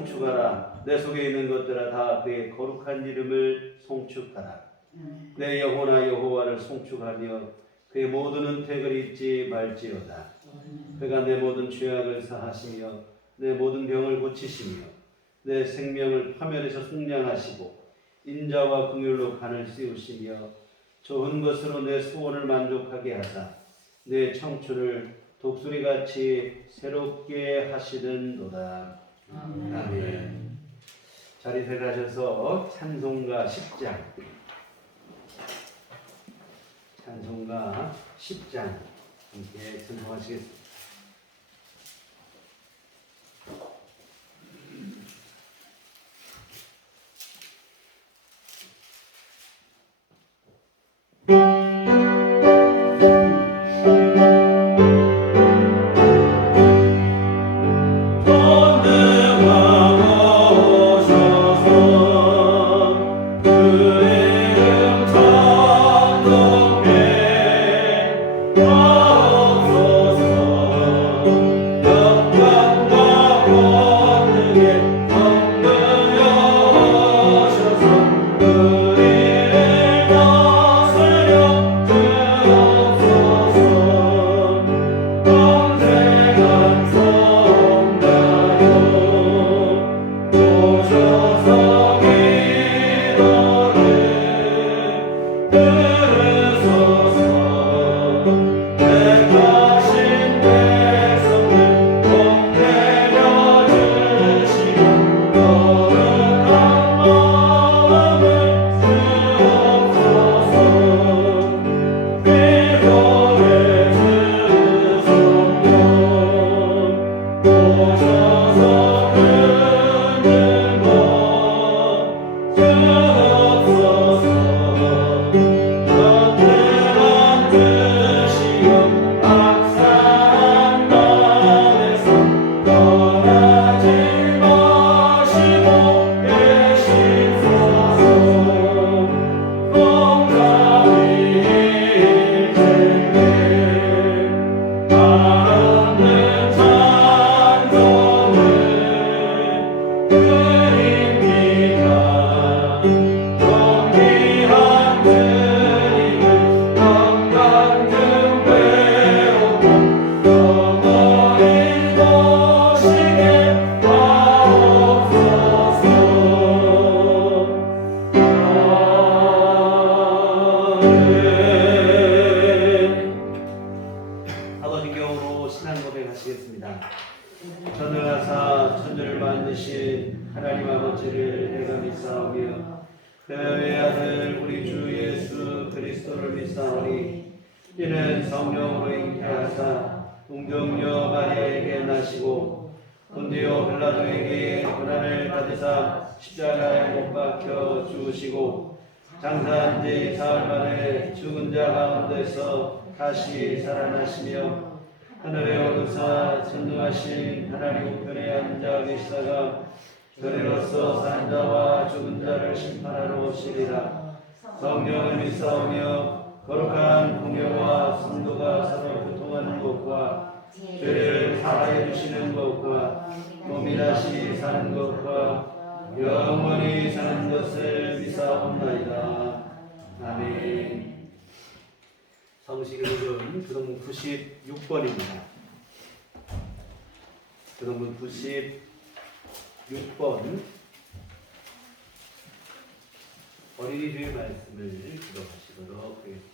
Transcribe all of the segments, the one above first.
송축하라. 내 속에 있는 것들아 다 그의 거룩한 이름을 송축하라. 내 영혼아 여호와를 송축하며 그의 모든 은택을 잊지 말지어다. 그가 내 모든 죄악을 사하시며 내 모든 병을 고치시며 내 생명을 파멸에서 속량하시고 인자와 긍휼로 간을 씌우시며 좋은 것으로 내 소원을 만족하게 하사 내 청춘을 독수리같이 새롭게 하시는도다. 아멘. 자리를 하셔서 찬송가 10장 함께 찬송하시겠습니다. 전능하사 천주를 만드신 하나님 아버지를 내가 믿사오며 그의 아들 우리 주 예수 그리스도를 믿사오니 이는 성령으로 잉태하사 동정녀 마리아에게 나시고 본디오 빌라도에게 고난을 받으사 십자가에 못 박혀 죽으시고 장사한 지 사흘 만에 죽은 자 가운데서 다시 살아나시며 하늘에 오르사 전능하신 하나님 우편에 앉아 계시다가 저리로서 산 자와 죽은 자를 심판하러 오시리라. 성령을 믿사오며 거룩한 공회와 성도가 서로 교통하는 것과 죄를 사하여 주시는 것과 몸이 다시 사는 것과 영원히 사는 것을 믿사옵나이다. 아멘. 성식일은 교동문 96번입니다. 교동문 96번 어린이 주일 말씀을 기도하시도록 하겠습니다.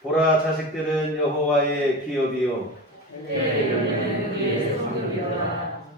보라, 자식들은 여호와의 기업이요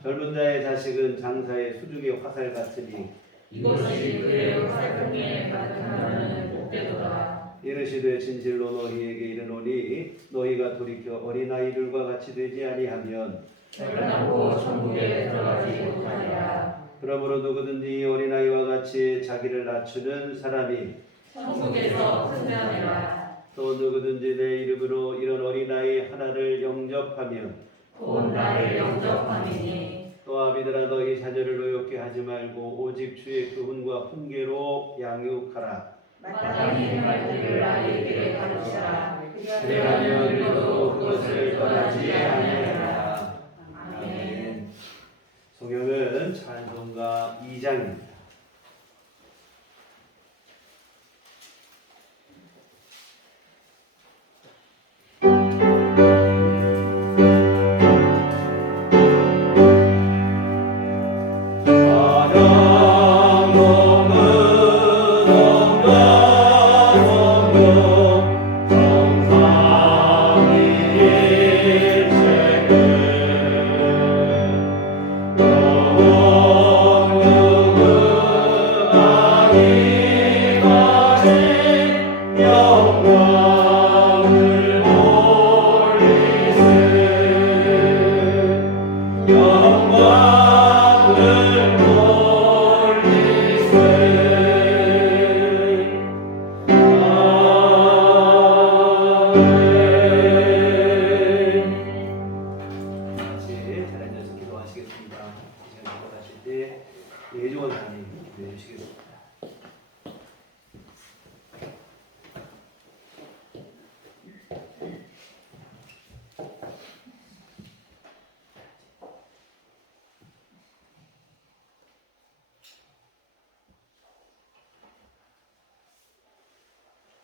젊은 자의 자식은 장사의 수중의 화살 같으니 이것이 그의 화살통에 가득하면 복되도다. 이르시되 진실로 너희에게 이르노니 너희가 돌이켜 어린아이들과 같이 되지 아니하면 결단하고 천국에 들어가지 못하리라. 그러므로 누구든지 어린아이와 같이 자기를 낮추는 사람이 천국에서 승리하리라. 또 누구든지 내 이름으로 이런 어린아이 하나를 영접하면 곧 나를 영접하리니 또 또 아비들아 너희 자녀를 노엽게 하지 말고 오직 주의 교훈과 훈계로 양육하라. 마땅히 말들을 아이에게 가르치라. 그리하면 너도 그것을 떠나지 아니하리라. 아멘. 성경은 찬송가 2장입니다.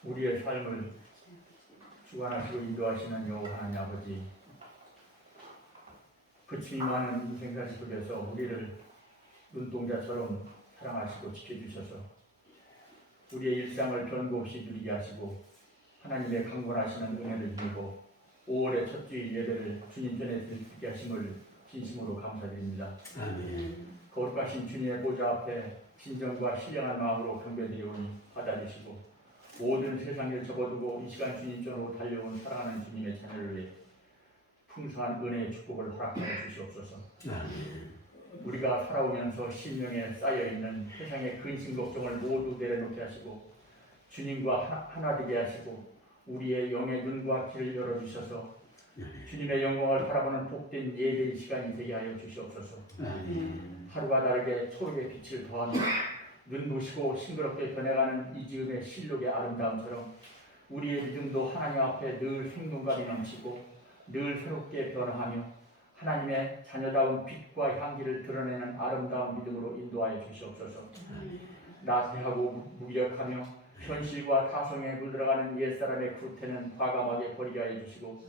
우리의 삶을 주관하시고 인도하시는 여호와 하나님 아버지, 부침이 많은 인생사 속에서 우리를 눈동자처럼 사랑하시고 지켜주셔서 우리의 일상을 변고 없이 누리게 하시고 하나님의 강권하시는 은혜를 주고 5월의 첫 주일 예배를 주님 전에 드리게 하심을 진심으로 감사드립니다. 아멘. 거룩하신 주님의 보좌 앞에 진정과 신령한 마음으로 경배드리오니 받아주시고 모든 세상을 접어두고 이 시간 주님 전으로 달려온 사랑하는 주님의 자녀를 위해 풍성한 은혜의 축복을 허락하여 주시옵소서. 우리가 살아오면서 심령에 쌓여있는 세상의 근심 걱정을 모두 내려놓게 하시고 주님과 하나 되게 하시고 우리의 영의 눈과 귀를 열어주셔서 주님의 영광을 바라보는 복된 예배의 시간이 되게 하여 주시옵소서. 하루가 다르게 초록의 빛을 더하며 눈부시고 싱그럽게 변해가는 이 즈음의 실록의 아름다움처럼 우리의 믿음도 하나님 앞에 늘 생동감이 넘치고 늘 새롭게 변화하며 하나님의 자녀다운 빛과 향기를 드러내는 아름다운 믿음으로 인도하여 주시옵소서. 나태하고 무기력하며 현실과 타성에 물들어가는 옛사람의 구태는 과감하게 버리게 하여 주시고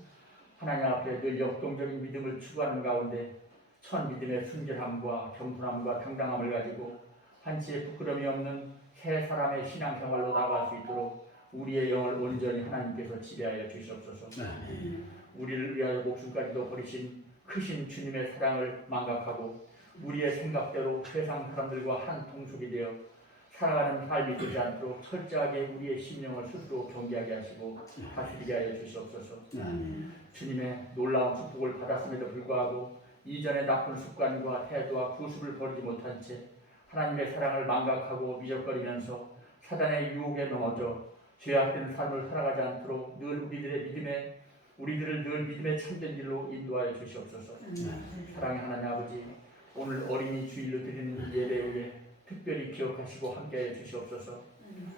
하나님 앞에 늘 역동적인 믿음을 추구하는 가운데 천 믿음의 순결함과 겸손함과 당당함을 가지고 한치의 부끄러움이 없는 새 사람의 신앙생활로 나아갈 수 있도록 우리의 영을 온전히 하나님께서 지배하여 주시옵소서. 우리를 위하여 목숨까지도 버리신 크신 주님의 사랑을 망각하고 우리의 생각대로 세상 사람들과 한 통속이 되어 살아가는 삶이 되지 않도록 철저하게 우리의 심령을 스스로 경계하게 하시고 다스리게 하여 주시옵소서. 주님의 놀라운 축복을 받았음에도 불구하고 이전의 나쁜 습관과 태도와 구습을 버리지 못한 채 하나님의 사랑을 망각하고 미적거리면서 사단의 유혹에 넘어져 죄악된 삶을 살아가지 않도록 늘 우리들을 늘 믿음의 참된 길로 인도하여 주시옵소서. 사랑의 하나님 아버지, 오늘 어린이 주일로 드리는 예배에 특별히 기억하시고 함께하여 주시옵소서.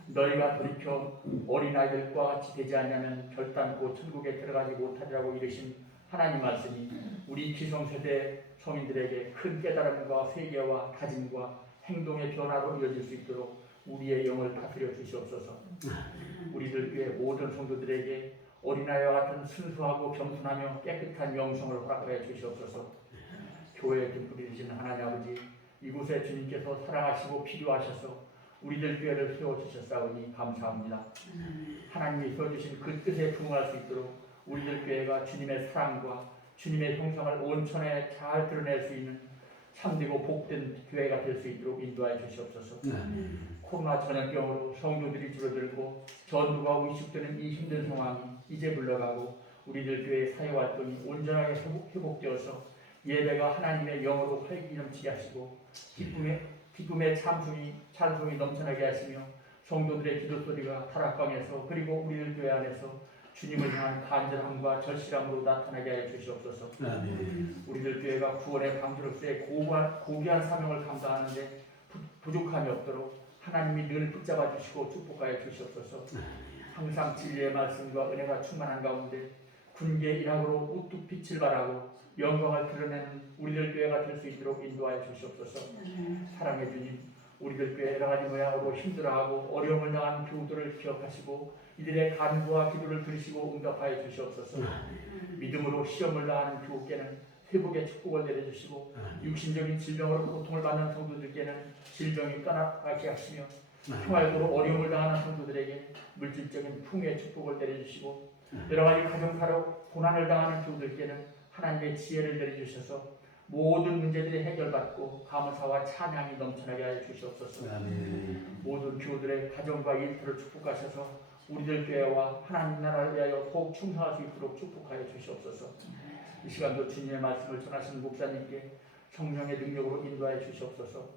너희가 돌이켜 어린아이들과 같이 되지 않냐면 결단코 천국에 들어가지 못하리라고 이르신 하나님 말씀이 우리 기성세대 성인들에게 큰 깨달음과 회개와 다짐과 행동의 변화로 이어질 수 있도록 우리의 영을 다스려 주시옵소서. 우리들 교회 모든 성도들에게 어린아이와 같은 순수하고 겸손하며 깨끗한 영성을 허락하여 주시옵소서. 교회의 등불이 되시는 하나님 아버지, 이곳에 주님께서 사랑하시고 필요하셔서 우리들 교회를 세워주셨사오니 감사합니다. 하나님이 세워주신 그 뜻에 부응할 수 있도록 우리들 교회가 주님의 사랑과 주님의 형상을 온천에 잘 드러낼 수 있는 참되고 복된 교회가 될 수 있도록 인도하여 주시옵소서. 코로나 전염병으로 성도들이 줄어들고 전도가 위축되는 이 힘든 상황이 이제 물러가고 우리들 교회의 사회활동이 온전하게 회복되어서 예배가 하나님의 영으로 활기 넘치게 하시고 기쁨의 찬송이 넘쳐나게 하시며 성도들의 기도소리가 다락방에서 그리고 우리들 교회 안에서 주님을 향한 간절함과 절실함으로 나타나게 하여 주시옵소서. 아멘. 우리들 교회가 구원의 방주로서의 고귀한 사명을 감당하는데 부족함이 없도록 하나님이 늘 붙잡아 주시고 축복하여 주시옵소서. 항상 진리의 말씀과 은혜가 충만한 가운데 군계 일학으로 우뚝 빛을 발하고 영광을 드러내는 우리들 교회가 될 수 있도록 인도하여 주시옵소서. 사랑해 주님, 우리들 교회 여러 가지 모양으로 힘들어하고 어려움을 당하는 교우들을 기억하시고 이들의 간구와 기도를 들으시고 응답하여 주시옵소서. 믿음으로 시험을 당하는 교우께는 회복의 축복을 내려주시고 육신적인 질병으로 고통을 받는 성도들께는 질병이 떠나가게 하시며 평화적으로 어려움을 당하는 성도들에게 물질적인 풍요의 축복을 내려주시고 여러 가지 가정사로 고난을 당하는 교우들께는 하나님의 지혜를 내려주셔서 모든 문제들이 해결받고 감사와 찬양이 넘쳐나게 하여 주시옵소서. 모든 교우들의 가정과 일터를 축복하셔서 우리들 교회와 하나님 나라를 위하여 더욱 충성할 수 있도록 축복하여 주시옵소서. 이 시간도 주님의 말씀을 전하시는 목사님께 성령의 능력으로 인도하여 주시옵소서.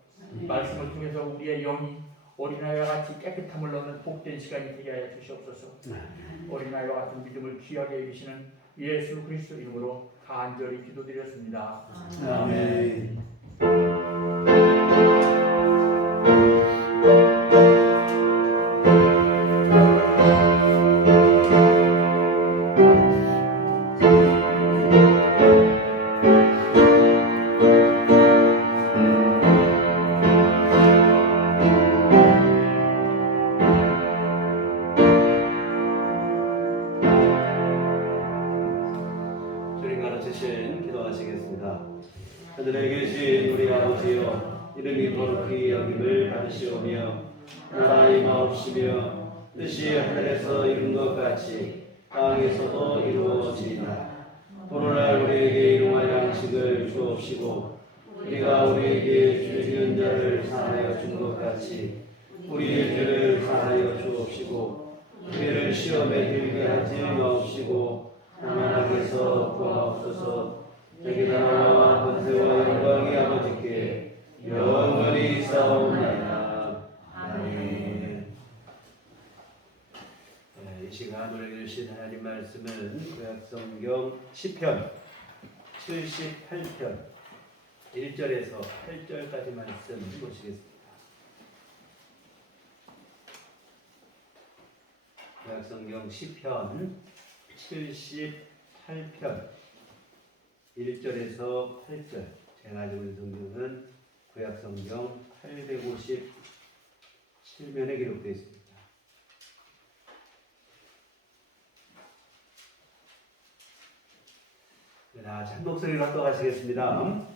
말씀을 통해서 우리의 영이 어린아이와 같이 깨끗함을 얻는 복된 시간이 되게 하여 주시옵소서. 어린아이와 같은 믿음을 귀하게 여기시는 예수 그리스도 이름으로 간절히 기도드렸습니다. 아멘. 하늘에 계신 우리 아버지여, 이름이 거룩히 여김을 받으시오며 나라의 마옵시며 뜻이 하늘에서 이룬 것 같이 땅에서도 이루어지이다. 오늘날 우리에게 일용할 양식을 주옵시고 우리가 우리에게 죄 지은 자를 사하여 준 것 같이 우리의 죄를 사하여 주옵시고 우리를 시험에 들게 하지 마옵시고 다만 악에서 구하옵소서. 내게 나라와 권세와 영광이 아버지께 영원히 있사옵나이다. 아멘. 이 시간 우리에게 주신 하나님 말씀은 구약성경 시편 78편 1절에서 8절까지 말씀 보시겠습니다. 구약성경 시편 78편 1절에서 8절. 제가 가지고 있는 성경은 구약성경 857면에 기록되어 있습니다. 한 목소리로 합독하시겠습니다.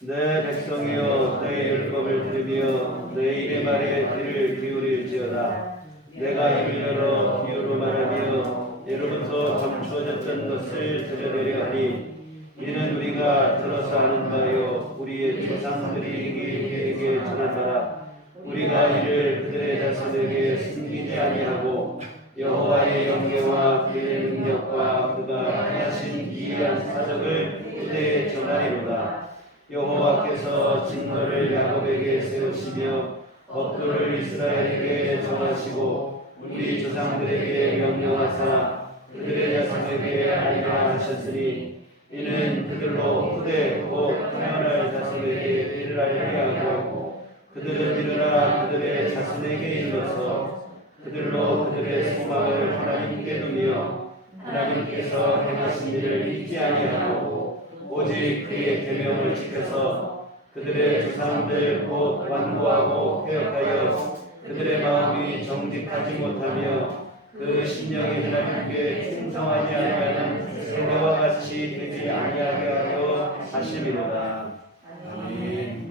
내 백성이여 내 율법을 들으며 내 입의 말에 귀를 기울일지어다. 내가 입을 열어 비유로 말하며 예로부터 감추어졌던 것을 드러내려 하니 이는 우리가 들어서 아는 바요 우리의 조상들이 우리에게 전한 바라. 우리가 이를 그들의 자손에게 숨기지 아니하고 여호와의 영계와 그의 능력과 그가 행하신 기이한 사적을 그대에 전하리로다. 여호와께서 진노를 야곱에게 세우시며 법도를 이스라엘에게 정하시고 우리 조상들에게 명령하사 그들의 자손에게 알리라 하셨으니 이는 그들로 후대 곧 태어날 자손에게 이를 알게 하고 그들은 일어나 그들의 자손에게 일러서 그들로 그들의 소망을 하나님께 두며 하나님께서 행하신 일을 잊지 아니하고 오직 그의 계명을 지켜서 그들의 조상들 곧 완고하고 회역하여 그들의 마음이 정직하지 못하며 그 심령이 하나님께 충성하지 아니하는 세대와 같이 되지 아니하게 하려 하심이로다. 아멘.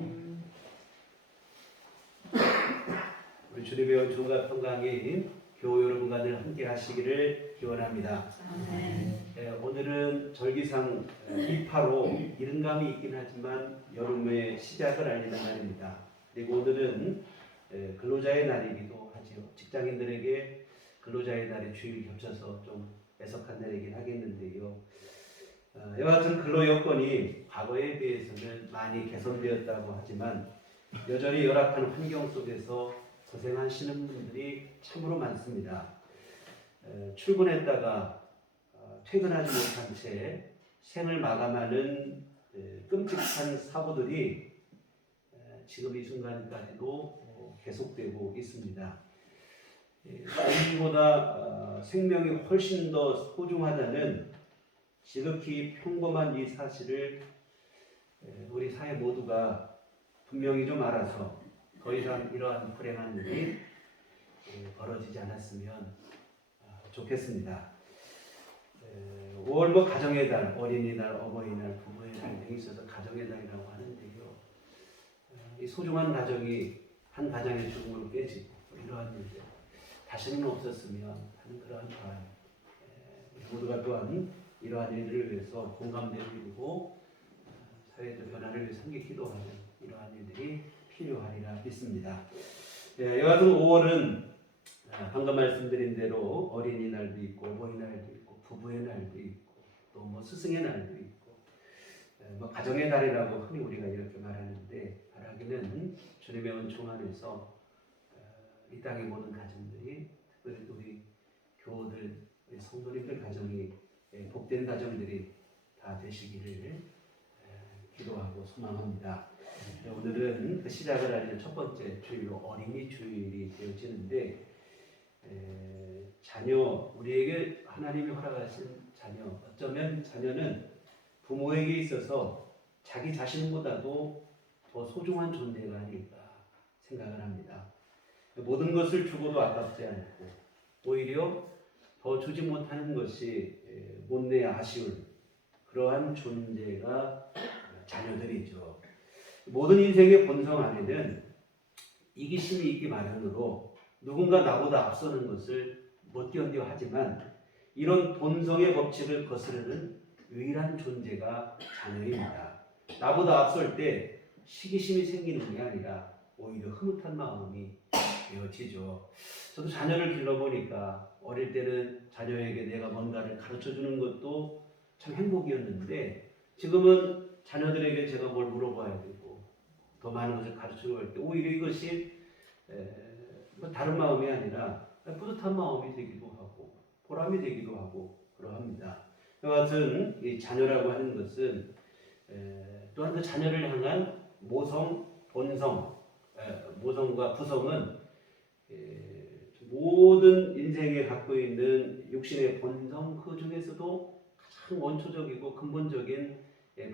우리 주님의 은총과 평강이 교우 여러분과 늘 함께 하시기를 기원합니다. 오늘은 절기상 입하로 이른감이 있긴 하지만 여름의 시작을 알리는 날입니다. 그리고 오늘은 근로자의 날이기도 하지요. 직장인들에게 근로자의 날이 주일이 겹쳐서 좀 애석한 날이긴 하겠는데요. 이와 같은 근로 여건이 과거에 비해서는 많이 개선되었다고 하지만 여전히 열악한 환경 속에서 고생하시는 분들이 참으로 많습니다. 출근했다가 퇴근하지 못한 채 생을 마감하는 끔찍한 사고들이 지금 이 순간까지도 계속되고 있습니다. 생보다 생명이 훨씬 더 소중하다는 지극히 평범한 이 사실을 우리 사회 모두가 분명히 좀 알아서 더 이상 이러한 불행한 일이 벌어지지 않았으면 좋겠습니다. 5월 가정의 달, 어린이날, 어버이날, 부모의 날 등이 있어서 가정의 달이라고 하는데요. 이 소중한 가정이 한 가정의 죽음으로 깨지고 이러한 일들 다시는 없었으면 하는 그러한 바람. 우리 모두가 또한 이러한 일들을 위해서 공감대를 이루고 사회적 변화를 위해 함께 기도하는 이러한 일들이 필요하리라 믿습니다. 여하튼 5월은 방금 말씀드린 대로 어린이날도 있고 어버이날도 있고 부부의 날도 있고 또 뭐 스승의 날도 있고 뭐 가정의 달이라고 흔히 우리가 이렇게 말하는데 말하기는 주님의 은총 안에서 이 땅의 모든 가정들이 특별히 우리 교우들 우리 성도님들 가정이 복된 가정들이 다 되시기를 기도하고 소망합니다. 오늘은 그 시작을 알리는 첫 번째 주일로 어린이 주일이 되어지는데 자녀, 우리에게 하나님이 허락하신 자녀, 어쩌면 자녀는 부모에게 있어서 자기 자신보다도 더 소중한 존재가 아닐까 생각을 합니다. 모든 것을 주고도 아깝지 않고 오히려 더 주지 못하는 것이 못내야 아쉬울 그러한 존재가 자녀들이죠. 모든 인생의 본성 안에는 이기심이 있기 마련으로 누군가 나보다 앞서는 것을 못 견뎌 하지만 이런 본성의 법칙을 거스르는 유일한 존재가 자녀입니다. 나보다 앞설 때 시기심이 생기는 게 아니라 오히려 흐뭇한 마음이 되어지죠. 저도 자녀를 길러보니까 어릴 때는 자녀에게 내가 뭔가를 가르쳐주는 것도 참 행복이었는데 지금은 자녀들에게 제가 뭘 물어봐야 되고 더 많은 것을 가르치려고 할 때 오히려 이것이 다른 마음이 아니라 뿌듯한 마음이 되기도 하고 보람이 되기도 하고 그러합니다. 여하튼 이 자녀라고 하는 것은 또한 그 자녀를 향한 모성, 본성, 모성과 부성은 모든 인생에 갖고 있는 육신의 본성 그 중에서도 가장 원초적이고 근본적인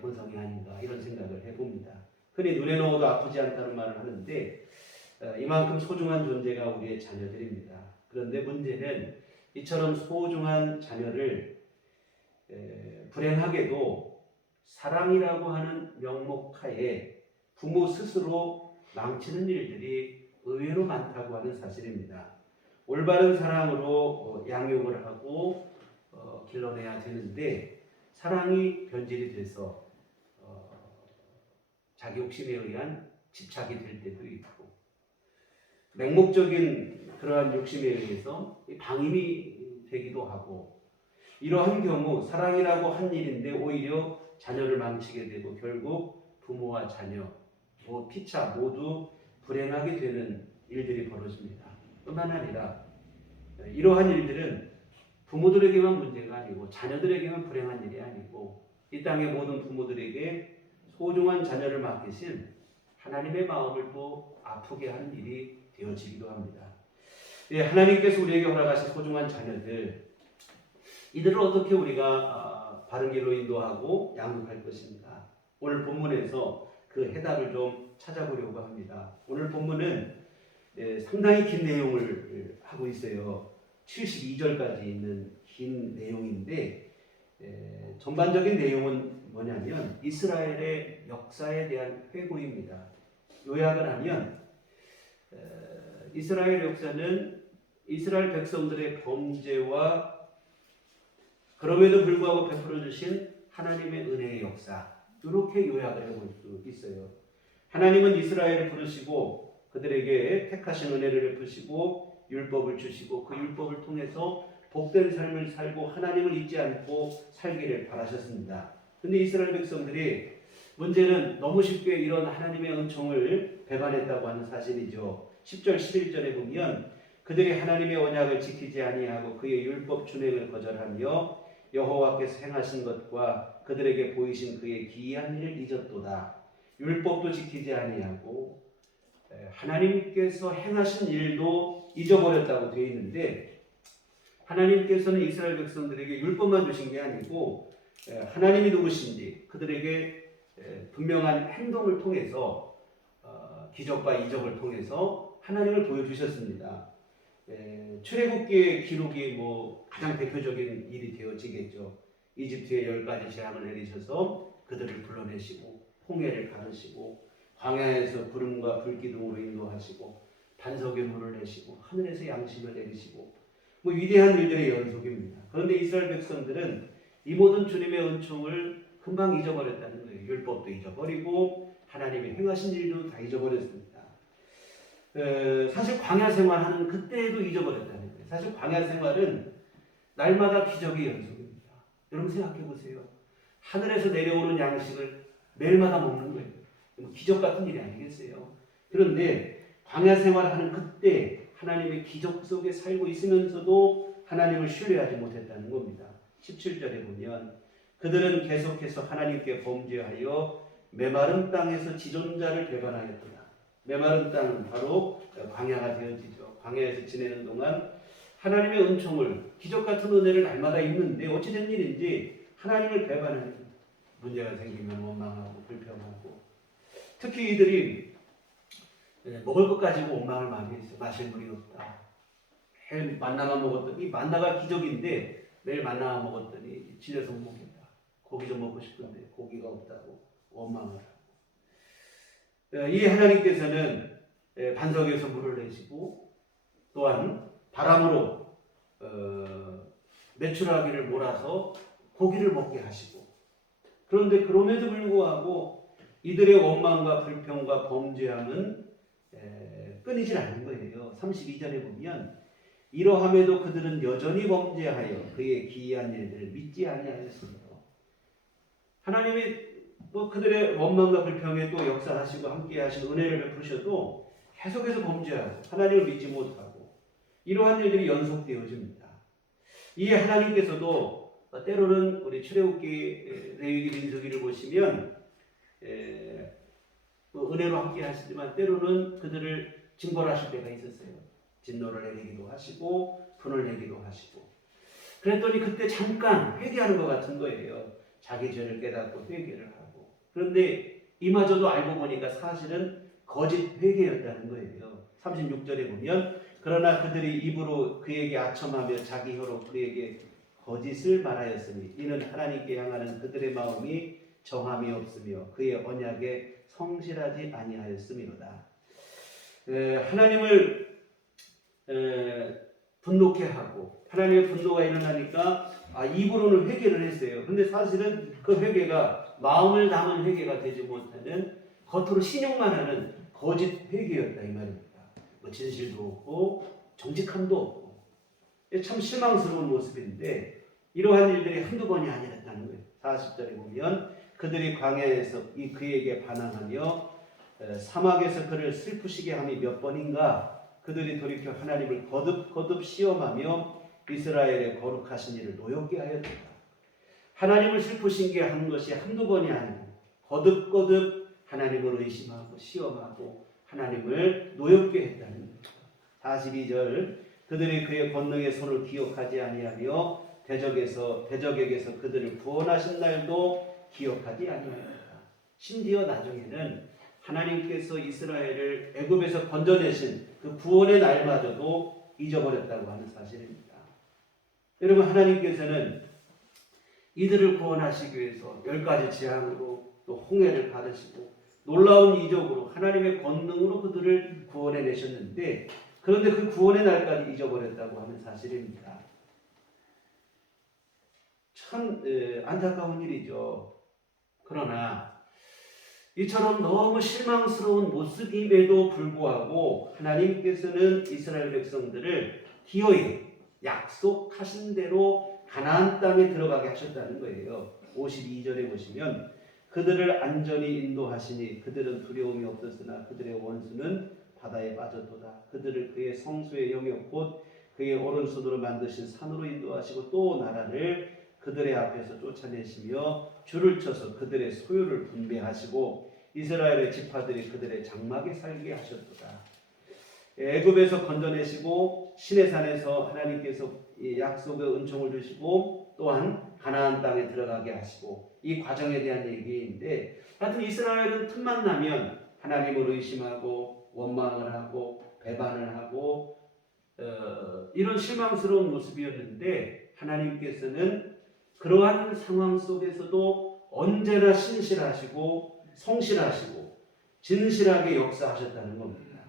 본성이 아닌가 이런 생각을 해봅니다. 흔히 눈에 넣어도 아프지 않다는 말을 하는데 이만큼 소중한 존재가 우리의 자녀들입니다. 그런데 문제는 이처럼 소중한 자녀를 불행하게도 사랑이라고 하는 명목하에 부모 스스로 망치는 일들이 의외로 많다고 하는 사실입니다. 올바른 사랑으로 양육을 하고 길러내야 되는데 사랑이 변질이 돼서 자기 욕심에 의한 집착이 될 때도 있고 맹목적인 그러한 욕심에 의해서 방임이 되기도 하고 이러한 경우 사랑이라고 한 일인데 오히려 자녀를 망치게 되고 결국 부모와 자녀, 피차 모두 불행하게 되는 일들이 벌어집니다. 뿐만 아니라 이러한 일들은 부모들에게만 문제가 아니고 자녀들에게만 불행한 일이 아니고 이 땅의 모든 부모들에게 소중한 자녀를 맡기신 하나님의 마음을 또 아프게 하는 일이 되어지기도 합니다. 하나님께서 우리에게 허락하신 소중한 자녀들 이들을 어떻게 우리가 바른 길로 인도하고 양육할 것인가 오늘 본문에서 그 해답을 좀 찾아보려고 합니다. 오늘 본문은 상당히 긴 내용을 하고 있어요. 72절까지 있는 긴 내용인데 전반적인 내용은 뭐냐면 이스라엘의 역사에 대한 회고입니다. 요약을 하면 이스라엘 역사는 이스라엘 백성들의 범죄와 그럼에도 불구하고 베풀어 주신 하나님의 은혜의 역사 이렇게 요약을 해볼 수 있어요. 하나님은 이스라엘을 부르시고 그들에게 택하신 은혜를 베푸시고 율법을 주시고 그 율법을 통해서 복된 삶을 살고 하나님을 잊지 않고 살기를 바라셨습니다. 그런데 이스라엘 백성들이 문제는 너무 쉽게 이런 하나님의 은총을 배반했다고 하는 사실이죠. 10절 11절에 보면 그들이 하나님의 언약을 지키지 아니하고 그의 율법 준행을 거절하며 여호와께서 행하신 것과 그들에게 보이신 그의 기이한 일을 잊었도다. 율법도 지키지 아니하고 하나님께서 행하신 일도 잊어버렸다고 되어 있는데, 하나님께서는 이스라엘 백성들에게 율법만 주신 게 아니고 하나님이 누구신지 그들에게 분명한 행동을 통해서 기적과 이적을 통해서 하나님을 보여주셨습니다. 출애굽기의 기록이 가장 대표적인 일이 되어지겠죠. 이집트에 10가지 재앙을 내리셔서 그들을 불러내시고 홍해를 가르시고 광야에서 구름과 불기둥으로 인도하시고 반석에 물을 내시고 하늘에서 양식을 내리시고 위대한 일들의 연속입니다. 그런데 이스라엘 백성들은 이 모든 주님의 은총을 금방 잊어버렸다는 거예요. 율법도 잊어버리고 하나님이 행하신 일도 다 잊어버렸습니다. 사실 광야 생활하는 그때에도 잊어버렸다는 거예요. 사실 광야 생활은 날마다 기적의 연속입니다. 여러분 생각해 보세요. 하늘에서 내려오는 양식을 매일마다 먹는 거예요. 기적 같은 일이 아니겠어요? 그런데 광야 생활하는 그때 하나님의 기적 속에 살고 있으면서도 하나님을 신뢰하지 못했다는 겁니다. 17절에 보면 그들은 계속해서 하나님께 범죄하여 메마른 땅에서 지존자를 배반하였더라. 메마른 땅은 바로 광야가 되어지죠. 광야에서 지내는 동안 하나님의 은총을, 기적 같은 은혜를 날마다 입는데 어찌된 일인지 하나님을 배반하는 문제가 생기면 원망하고 불평하고, 특히 이들이 먹을 것 가지고 원망을 많이 했어요. 마실 물이 없다. 매일 만나만 먹었더니, 만나가 기적인데 매일 만나만 먹었더니 질려서 못 먹겠다. 고기 좀 먹고 싶은데 고기가 없다고 원망을 하고, 이 하나님께서는 반석에서 물을 내시고 또한 바람으로 메추라기를 몰아서 고기를 먹게 하시고, 그런데 그럼에도 불구하고 이들의 원망과 불평과 범죄함은 끊이질 않는 거예요. 32절에 보면 이러함에도 그들은 여전히 범죄하여 그의 기이한 일들을 믿지 아니하였습니다. 하나님이 그들의 원망과 불평에 또 역사하시고 함께 하시고 은혜를 베푸셔도 계속해서 범죄하고 하나님을 믿지 못하고 이러한 일들이 연속되어집니다. 이 하나님께서도 때로는 우리 출애굽기, 레위기, 민수기를 보시면 은혜로 함께 하시지만 때로는 그들을 징벌하실 때가 있었어요. 진노를 내리기도 하시고 분을 내기도 하시고, 그랬더니 그때 잠깐 회개하는 것 같은 거예요. 자기 죄를 깨닫고 회개를 하고. 그런데 이마저도 알고 보니까 사실은 거짓 회개였다는 거예요. 36절에 보면 그러나 그들이 입으로 그에게 아첨하며 자기 혀로 그에게 거짓을 말하였으니 이는 하나님께 향하는 그들의 마음이 정함이 없으며 그의 언약에 성실하지 아니하였음이로다. 하나님을 분노케 하고 하나님의 분노가 일어나니까 입으로는 회개를 했어요. 근데 사실은 그 회개가 마음을 담은 회개가 되지 못하는 겉으로 신용만 하는 거짓 회개였다 이 말입니다. 진실도 없고 정직함도 없고 참 실망스러운 모습인데 이러한 일들이 한두 번이 아니었다는 거예요. 40절에 보면 그들이 광야에서 그에게 반항하며 사막에서 그를 슬프시게 함이 몇 번인가 그들이 돌이켜 하나님을 거듭 시험하며 이스라엘의 거룩하신 일을 노엽게 하였다. 하나님을 슬프시게 한 것이 한두 번이 아니고 거듭 하나님을 의심하고 시험하고 하나님을 노엽게 했다는 겁니다. 42절 그들이 그의 권능의 손을 기억하지 아니하며 대적에게서 그들을 구원하신 날도 기억하지 아니하였다. 심지어 나중에는 하나님께서 이스라엘을 애굽에서 건져내신 그 구원의 날마저도 잊어버렸다고 하는 사실입니다. 여러분, 하나님께서는 이들을 구원하시기 위해서 10가지 재앙으로 또 홍해를 가르시고 놀라운 이적으로 하나님의 권능으로 그들을 구원해 내셨는데, 그런데 그 구원의 날까지 잊어버렸다고 하는 사실입니다. 참 안타까운 일이죠. 그러나 이처럼 너무 실망스러운 모습임에도 불구하고 하나님께서는 이스라엘 백성들을 기어이 약속하신 대로 가나안 땅에 들어가게 하셨다는 거예요. 52절에 보시면 그들을 안전히 인도하시니 그들은 두려움이 없었으나 그들의 원수는 바다에 빠졌도다. 그들을 그의 성소의 영역 곧 그의 오른손으로 만드신 산으로 인도하시고 또 나라를 그들의 앞에서 쫓아내시며 줄을 쳐서 그들의 소유를 분배하시고 이스라엘의 지파들이 그들의 장막에 살게 하셨도다. 애굽에서 건져내시고 시내산에서 하나님께서 이 약속의 은총을 주시고 또한 가나안 땅에 들어가게 하시고 이 과정에 대한 얘기인데, 하여튼 이스라엘은 틈만 나면 하나님을 의심하고 원망을 하고 배반을 하고 이런 실망스러운 모습이었는데, 하나님께서는 그러한 상황 속에서도 언제나 신실하시고 성실하시고 진실하게 역사하셨다는 겁니다.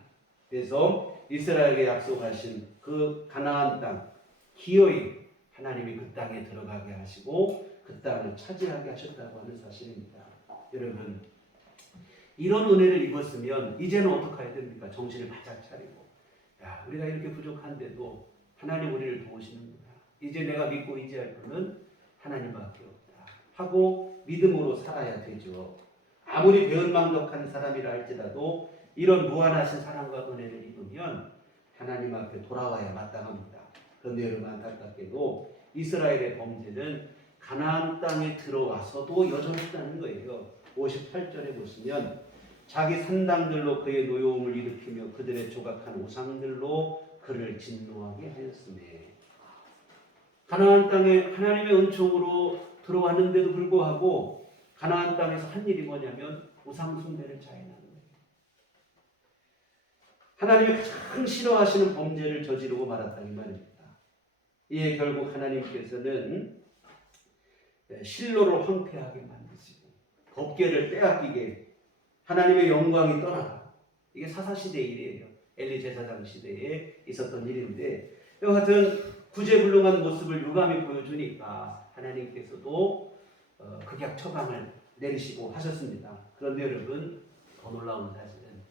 그래서 이스라엘에게 약속하신 그 가나안 땅 기어이 하나님이 그 땅에 들어가게 하시고 그 땅을 차지하게 하셨다고 하는 사실입니다. 여러분, 이런 은혜를 입었으면 이제는 어떻게 해야 됩니까? 정신을 바짝 차리고, 야, 우리가 이렇게 부족한데도 하나님 우리를 도우시는구나. 이제 내가 믿고 의지할 분은 하나님밖에 없다 하고 믿음으로 살아야 되죠. 아무리 배은망덕한 사람이라 할지라도 이런 무한하신 사랑과 은혜를 입으면 하나님 앞에 돌아와야 마땅합니다. 그런데 여러분, 안타깝게도 이스라엘의 범죄는 가나안 땅에 들어와서도 여전했다는 거예요. 58절에 보시면 자기 산당들로 그의 노여움을 일으키며 그들의 조각한 우상들로 그를 진노하게 하였으매. 가나안 땅에 하나님의 은총으로 들어왔는데도 불구하고 가나안 땅에서 한 일이 뭐냐면 우상 숭배를 자행하는 거예요. 하나님이 가장 싫어하시는 범죄를 저지르고 말았다 이 말입니다. 이에 결국 하나님께서는 실로를 황폐하게 만드시고 법궤를 빼앗기게, 하나님의 영광이 떠나가. 이게 사사시대 일이에요. 엘리 제사장 시대에 있었던 일인데, 이와 같은 구제불능한 모습을 유감히 보여주니까 하나님께서도 극약 처방을 내리시고 하셨습니다. 그런데 여러분, 더 놀라운 사실은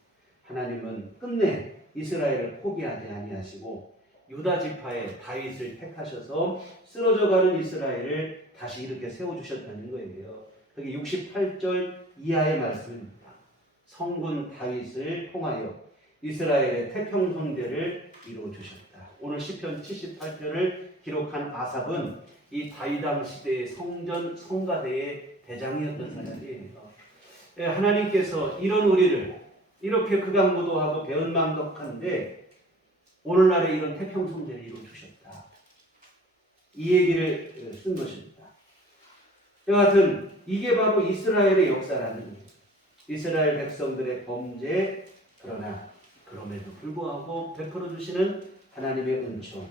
하나님은 끝내 이스라엘을 포기하지 아니하시고 유다 지파의 다윗을 택하셔서 쓰러져가는 이스라엘을 다시 이렇게 세워주셨다는 거예요. 그게 68절 이하의 말씀입니다. 성군 다윗을 통하여 이스라엘의 태평성대를 이루어주셨다. 오늘 시편 78절을 기록한 아삽은 이 다윗왕 시대의 성전 성가대의 대장이었던 사람이에요. 하나님께서 이런 우리를 이렇게 극악무도하고 배은망덕한데 오늘날에 이런 태평성대를 이루어주셨다. 이 얘기를 쓴 것입니다. 여하튼 이게 바로 이스라엘의 역사라는 거예요. 이스라엘 백성들의 범죄, 그러나 그럼에도 불구하고 베풀어 주시는 하나님의 은총,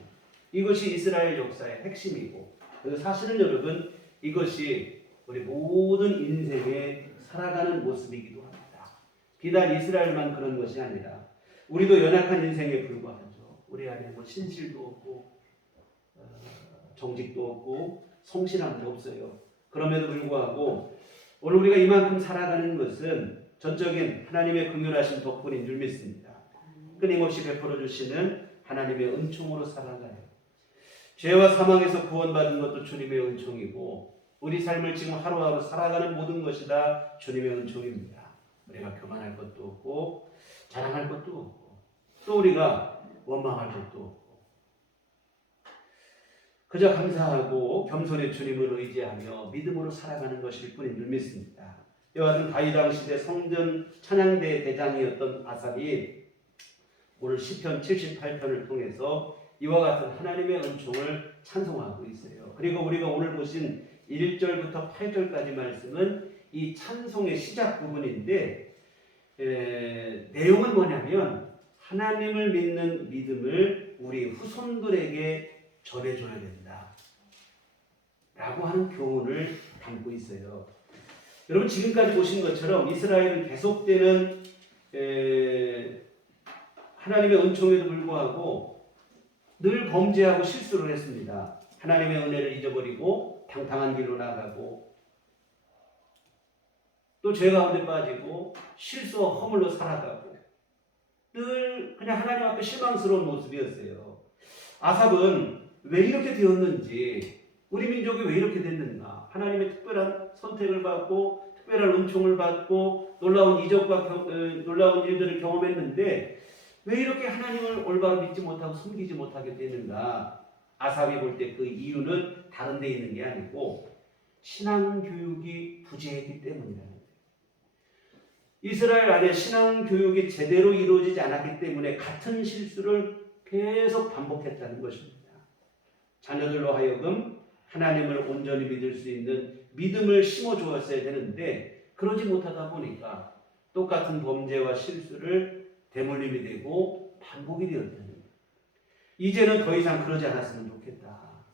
이것이 이스라엘 역사의 핵심이고, 사실은 여러분 이것이 우리 모든 인생에 살아가는 모습이기도 합니다. 비단 이스라엘만 그런 것이 아니라 우리도 연약한 인생에 불과하죠. 우리 안에 뭐 신실도 없고 정직도 없고 성실함도 없어요. 그럼에도 불구하고 오늘 우리가 이만큼 살아가는 것은 전적인 하나님의 긍휼하신 덕분인 줄 믿습니다. 끊임없이 베풀어 주시는 하나님의 은총으로 살아가요. 죄와 사망에서 구원받은 것도 주님의 은총이고, 우리 삶을 지금 하루하루 살아가는 모든 것이 다 주님의 은총입니다. 우리가 교만할 것도 없고 자랑할 것도 없고 또 우리가 원망할 것도 없고 그저 감사하고 겸손히 주님을 의지하며 믿음으로 살아가는 것일 뿐인 줄 믿습니다. 이와 같은 다윗왕 시대 성전 찬양대 대장이었던 아삽이 오늘 시편 78편을 통해서 이와 같은 하나님의 은총을 찬송하고 있어요. 그리고 우리가 오늘 보신 1절부터 8절까지 말씀은 이 찬송의 시작 부분인데, 내용은 뭐냐면 하나님을 믿는 믿음을 우리 후손들에게 전해줘야 된다 라고 하는 교훈을 담고 있어요. 여러분, 지금까지 보신 것처럼 이스라엘은 계속되는 하나님의 은총에도 불구하고 늘 범죄하고 실수를 했습니다. 하나님의 은혜를 잊어버리고 당당한 길로 나가고 또 죄 가운데 빠지고 실수와 허물로 살아가고 늘 그냥 하나님 앞에 실망스러운 모습이었어요. 아삽은 왜 이렇게 되었는지, 우리 민족이 왜 이렇게 됐는가, 하나님의 특별한 선택을 받고 특별한 은총을 받고 놀라운 이적과 놀라운 일들을 경험했는데 왜 이렇게 하나님을 올바로 믿지 못하고 섬기지 못하게 되는가, 아삽이 볼 때 그 이유는 다른 데 있는 게 아니고 신앙교육이 부재했기 때문이라는 거예요. 이스라엘 안에 신앙교육이 제대로 이루어지지 않았기 때문에 같은 실수를 계속 반복했다는 것입니다. 자녀들로 하여금 하나님을 온전히 믿을 수 있는 믿음을 심어주었어야 되는데 그러지 못하다 보니까 똑같은 범죄와 실수를 대물림이 되고 반복이 되었다는 거예요. 이제는 더 이상 그러지 않았으면 좋겠다.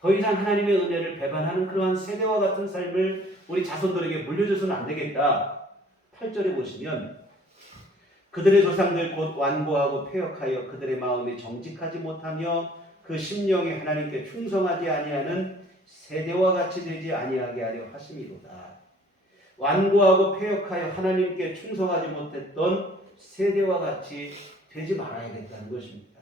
더 이상 하나님의 은혜를 배반하는 그러한 세대와 같은 삶을 우리 자손들에게 물려줘서는 안 되겠다. 8절에 보시면 그들의 조상들 곧 완고하고 패역하여 그들의 마음이 정직하지 못하며 그 심령이 하나님께 충성하지 아니하는 세대와 같이 되지 아니하게 하려 하심이로다. 완고하고 패역하여 하나님께 충성하지 못했던 세대와 같이 되지 말아야겠다는 것입니다.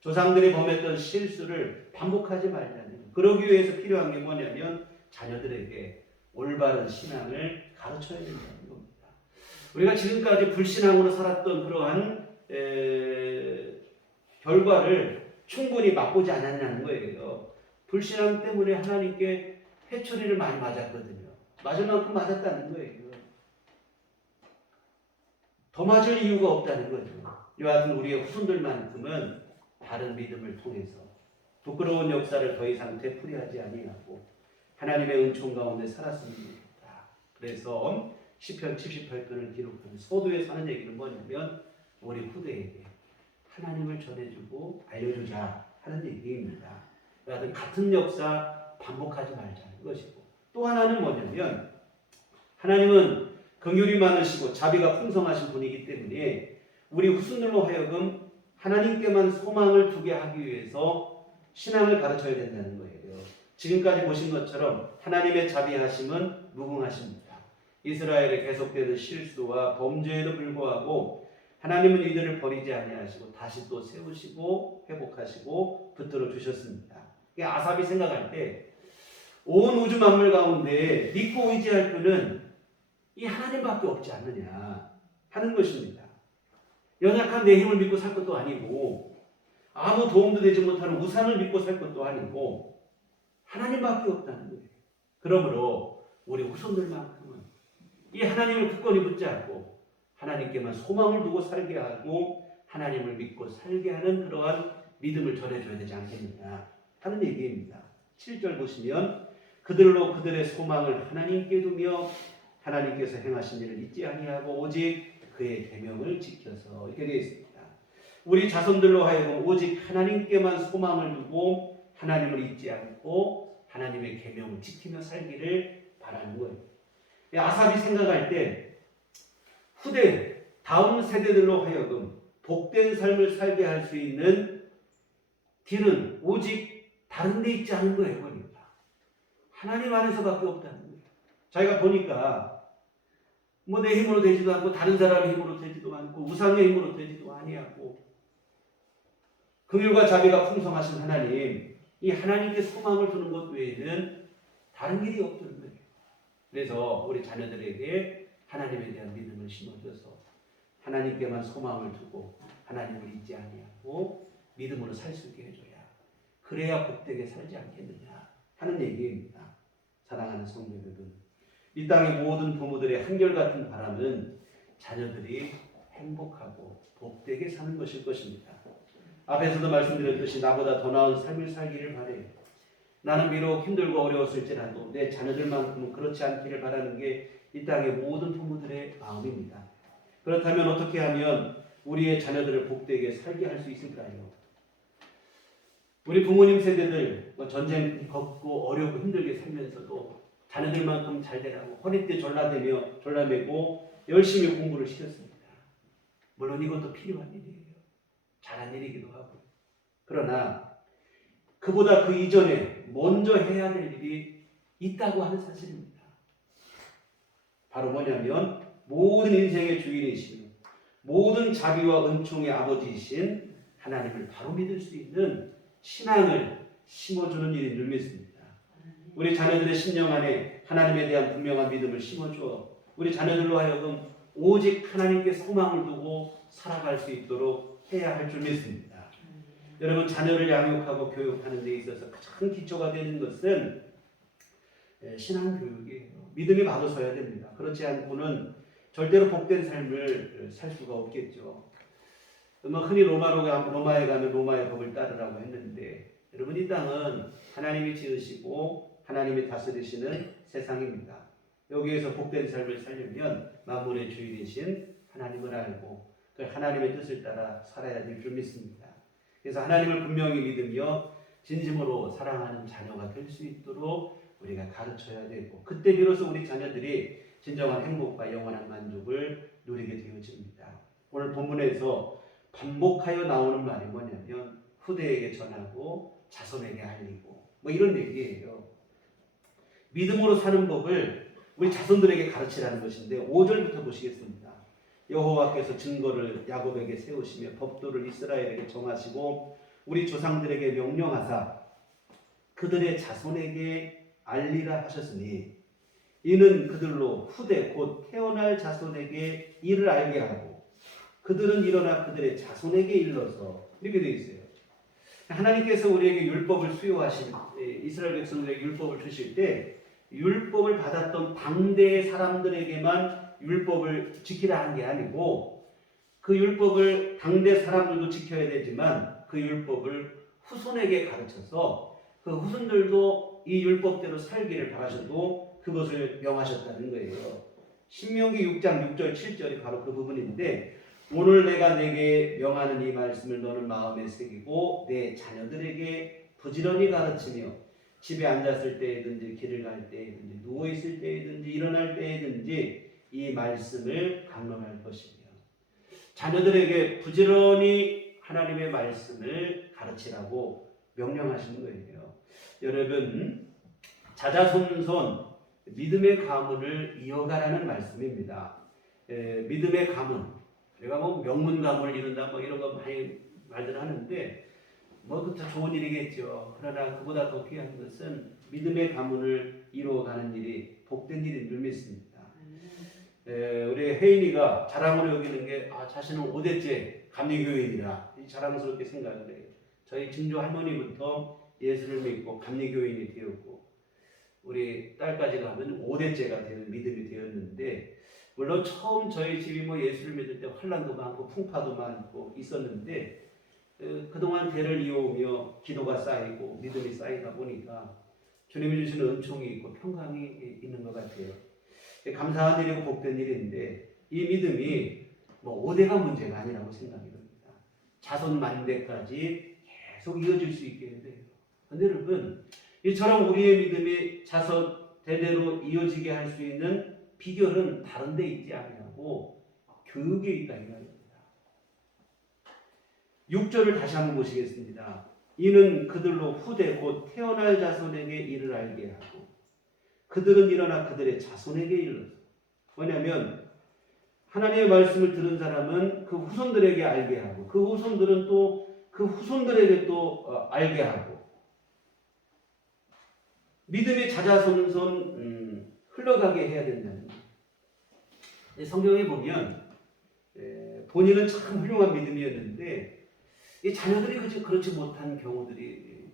조상들이 범했던 실수를 반복하지 말자는, 그러기 위해서 필요한 게 뭐냐면 자녀들에게 올바른 신앙을 가르쳐야 된다는 겁니다. 우리가 지금까지 불신앙으로 살았던 그러한 결과를 충분히 맛보지 않았냐는 거예요. 불신앙 때문에 하나님께 회초리를 많이 맞았거든요. 맞을 만큼 맞았다는 거예요. 더 맞을 이유가 없다는 거죠. 여하튼 우리의 후손들만큼은 다른 믿음을 통해서 부끄러운 역사를 더 이상 되풀이하지 아니하고 하나님의 은총 가운데 살았으면 좋겠다. 그래서 시편 78편을 기록한 서두에서 하는 얘기는 뭐냐면 우리 후대에게 하나님을 전해주고 알려주자 하는 얘기입니다. 여하튼 같은 역사 반복하지 말자는 것이고, 또 하나는 뭐냐면 하나님은 긍휼이 많으시고 자비가 풍성하신 분이기 때문에 우리 후손들로 하여금 하나님께만 소망을 두게 하기 위해서 신앙을 가르쳐야 된다는 거예요. 지금까지 보신 것처럼 하나님의 자비하심은 무궁하십니다. 이스라엘의 계속되는 실수와 범죄에도 불구하고 하나님은 이들을 버리지 아니하시고 다시 또 세우시고 회복하시고 붙들어 주셨습니다. 아삽이 생각할 때 온 우주 만물 가운데 믿고 의지할 분은 이 하나님밖에 없지 않느냐 하는 것입니다. 연약한 내 힘을 믿고 살 것도 아니고 아무 도움도 되지 못하는 우상을 믿고 살 것도 아니고 하나님밖에 없다는 거예요. 그러므로 우리 후손들만큼은 이 하나님을 굳건히 붙잡고 하나님께만 소망을 두고 살게 하고 하나님을 믿고 살게 하는 그러한 믿음을 전해줘야 되지 않겠느냐 하는 얘기입니다. 7절 보시면 그들로 그들의 소망을 하나님께 두며 하나님께서 행하신 일을 잊지 아니하고 오직 그의 계명을 지켜서, 이렇게 되어 있습니다. 우리 자손들로 하여금 오직 하나님께만 소망을 두고 하나님을 잊지 않고 하나님의 계명을 지키며 살기를 바라는 거예요. 아삽이 생각할 때 후대 다음 세대들로 하여금 복된 삶을 살게 할 수 있는 길은 오직 다른 데 있지 않은 거예요. 그러니까 하나님 안에서밖에 없다는 거예요. 자기가 보니까 뭐 내 힘으로 되지도 않고 다른 사람의 힘으로 되지도 않고 우상의 힘으로 되지도 아니하고 긍휼과 자비가 풍성하신 하나님, 이 하나님께 소망을 두는 것 외에는 다른 길이 없다는 거예요. 그래서 우리 자녀들에게 하나님에 대한 믿음을 심어줘서 하나님께만 소망을 두고 하나님을 잊지 아니하고 믿음으로 살 수 있게 해줘야, 그래야 복되게 살지 않겠느냐 하는 얘기입니다. 사랑하는 성도 여러분, 이 땅의 모든 부모들의 한결같은 바람은 자녀들이 행복하고 복되게 사는 것일 것입니다. 앞에서도 말씀드렸듯이 나보다 더 나은 삶을 살기를 바래요. 나는 비록 힘들고 어려웠을지라도 내 자녀들만큼은 그렇지 않기를 바라는 게 이 땅의 모든 부모들의 마음입니다. 그렇다면 어떻게 하면 우리의 자녀들을 복되게 살게 할 수 있을까요? 우리 부모님 세대들 전쟁 겪고 어렵고 힘들게 살면서도 자녀들만큼 잘 되라고 허리띠 졸라매고 열심히 공부를 시켰습니다. 물론 이것도 필요한 일이에요. 잘한 일이기도 하고. 그러나 그보다 그 이전에 먼저 해야 될 일이 있다고 하는 사실입니다. 바로 뭐냐면 모든 인생의 주인이시며 모든 자비와 은총의 아버지이신 하나님을 바로 믿을 수 있는 신앙을 심어주는 일인 줄 믿습니다. 우리 자녀들의 심령 안에 하나님에 대한 분명한 믿음을 심어주어 우리 자녀들로 하여금 오직 하나님께 소망을 두고 살아갈 수 있도록 해야 할 줄 믿습니다. 여러분 자녀를 양육하고 교육하는 데 있어서 가장 기초가 되는 것은 신앙 교육이에요. 믿음이 받아서야 됩니다. 그렇지 않고는 절대로 복된 삶을 살 수가 없겠죠. 흔히 로마에 가면 로마의 법을 따르라고 했는데 여러분 이 땅은 하나님이 지으시고 하나님이 다스리시는 세상입니다. 여기에서 복된 삶을 살려면 만물의 주인이신 하나님을 알고 그 하나님의 뜻을 따라 살아야 될 줄 믿습니다. 그래서 하나님을 분명히 믿으며 진심으로 사랑하는 자녀가 될 수 있도록 우리가 가르쳐야 되고 그때 비로소 우리 자녀들이 진정한 행복과 영원한 만족을 누리게 되어집니다. 오늘 본문에서 반복하여 나오는 말이 뭐냐면 후대에게 전하고 자손에게 알리고 뭐 이런 얘기예요. 믿음으로 사는 법을 우리 자손들에게 가르치라는 것인데 5절부터 보시겠습니다. 여호와께서 증거를 야곱에게 세우시며 법도를 이스라엘에게 정하시고 우리 조상들에게 명령하사 그들의 자손에게 알리라 하셨으니 이는 그들로 후대 곧 태어날 자손에게 이를 알게 하고 그들은 일어나 그들의 자손에게 일러서 이렇게 되어 있어요. 하나님께서 우리에게 율법을 수요하신 이스라엘 백성들에게 율법을 주실 때 율법을 받았던 당대의 사람들에게만 율법을 지키라 한 게 아니고 그 율법을 당대 사람들도 지켜야 되지만 그 율법을 후손에게 가르쳐서 그 후손들도 이 율법대로 살기를 바라셔도 그것을 명하셨다는 거예요. 신명기 6장 6절 7절이 바로 그 부분인데 오늘 내가 내게 명하는 이 말씀을 너는 마음에 새기고 내 자녀들에게 부지런히 가르치며 집에 앉았을 때이든지 길을 갈 때이든지 누워있을 때이든지 일어날 때이든지 이 말씀을 강론할 것이며 자녀들에게 부지런히 하나님의 말씀을 가르치라고 명령하시는 거예요. 여러분 자자손손 믿음의 가문을 이어가라는 말씀입니다. 믿음의 가문 우리가 뭐 명문 가문을 이룬다 뭐 이런 거 많이 말들 하는데 뭐 그것도 좋은 일이겠죠. 그러나 그보다 더 귀한 것은 믿음의 가문을 이루어가는 일이 복된 일인 줄 믿습니다. 우리 혜인이가 자랑으로 여기는 게 자신은 5대째 감리교인이라 자랑스럽게 생각을 해요. 저희 증조 할머니부터 예수를 믿고 감리교인이 되었고 우리 딸까지 가면 5대째가 되는 믿음이 되었는데 물론 처음 저희 집이 뭐 예수를 믿을 때 환난도 많고 풍파도 많고 있었는데 그동안 대를 이어오며 기도가 쌓이고 믿음이 쌓이다 보니까 주님이 주시는 은총이 있고 평강이 있는 것 같아요. 감사한 일이고 복된 일인데 이 믿음이 뭐 5대가 문제가 아니라고 생각이 듭니다. 자손 만대까지 계속 이어질 수 있게 돼요. 그런데 여러분 이처럼 우리의 믿음이 자손 대대로 이어지게 할 수 있는 비결은 다른 데 있지 않냐고 교육에 있다 이 말입니다. 6절을 다시 한번 보시겠습니다. 이는 그들로 후대 곧 태어날 자손에게 이를 알게 하고 그들은 일어나 그들의 자손에게 일러서 뭐냐면 하나님의 말씀을 들은 사람은 그 후손들에게 알게 하고 그 후손들은 또 그 후손들에게 또 알게 하고 믿음의 자자손손 흘러가게 해야 된다는 거예요. 성경에 보면 본인은 참 훌륭한 믿음이었는데 이 자녀들이 그렇지 못한 경우들이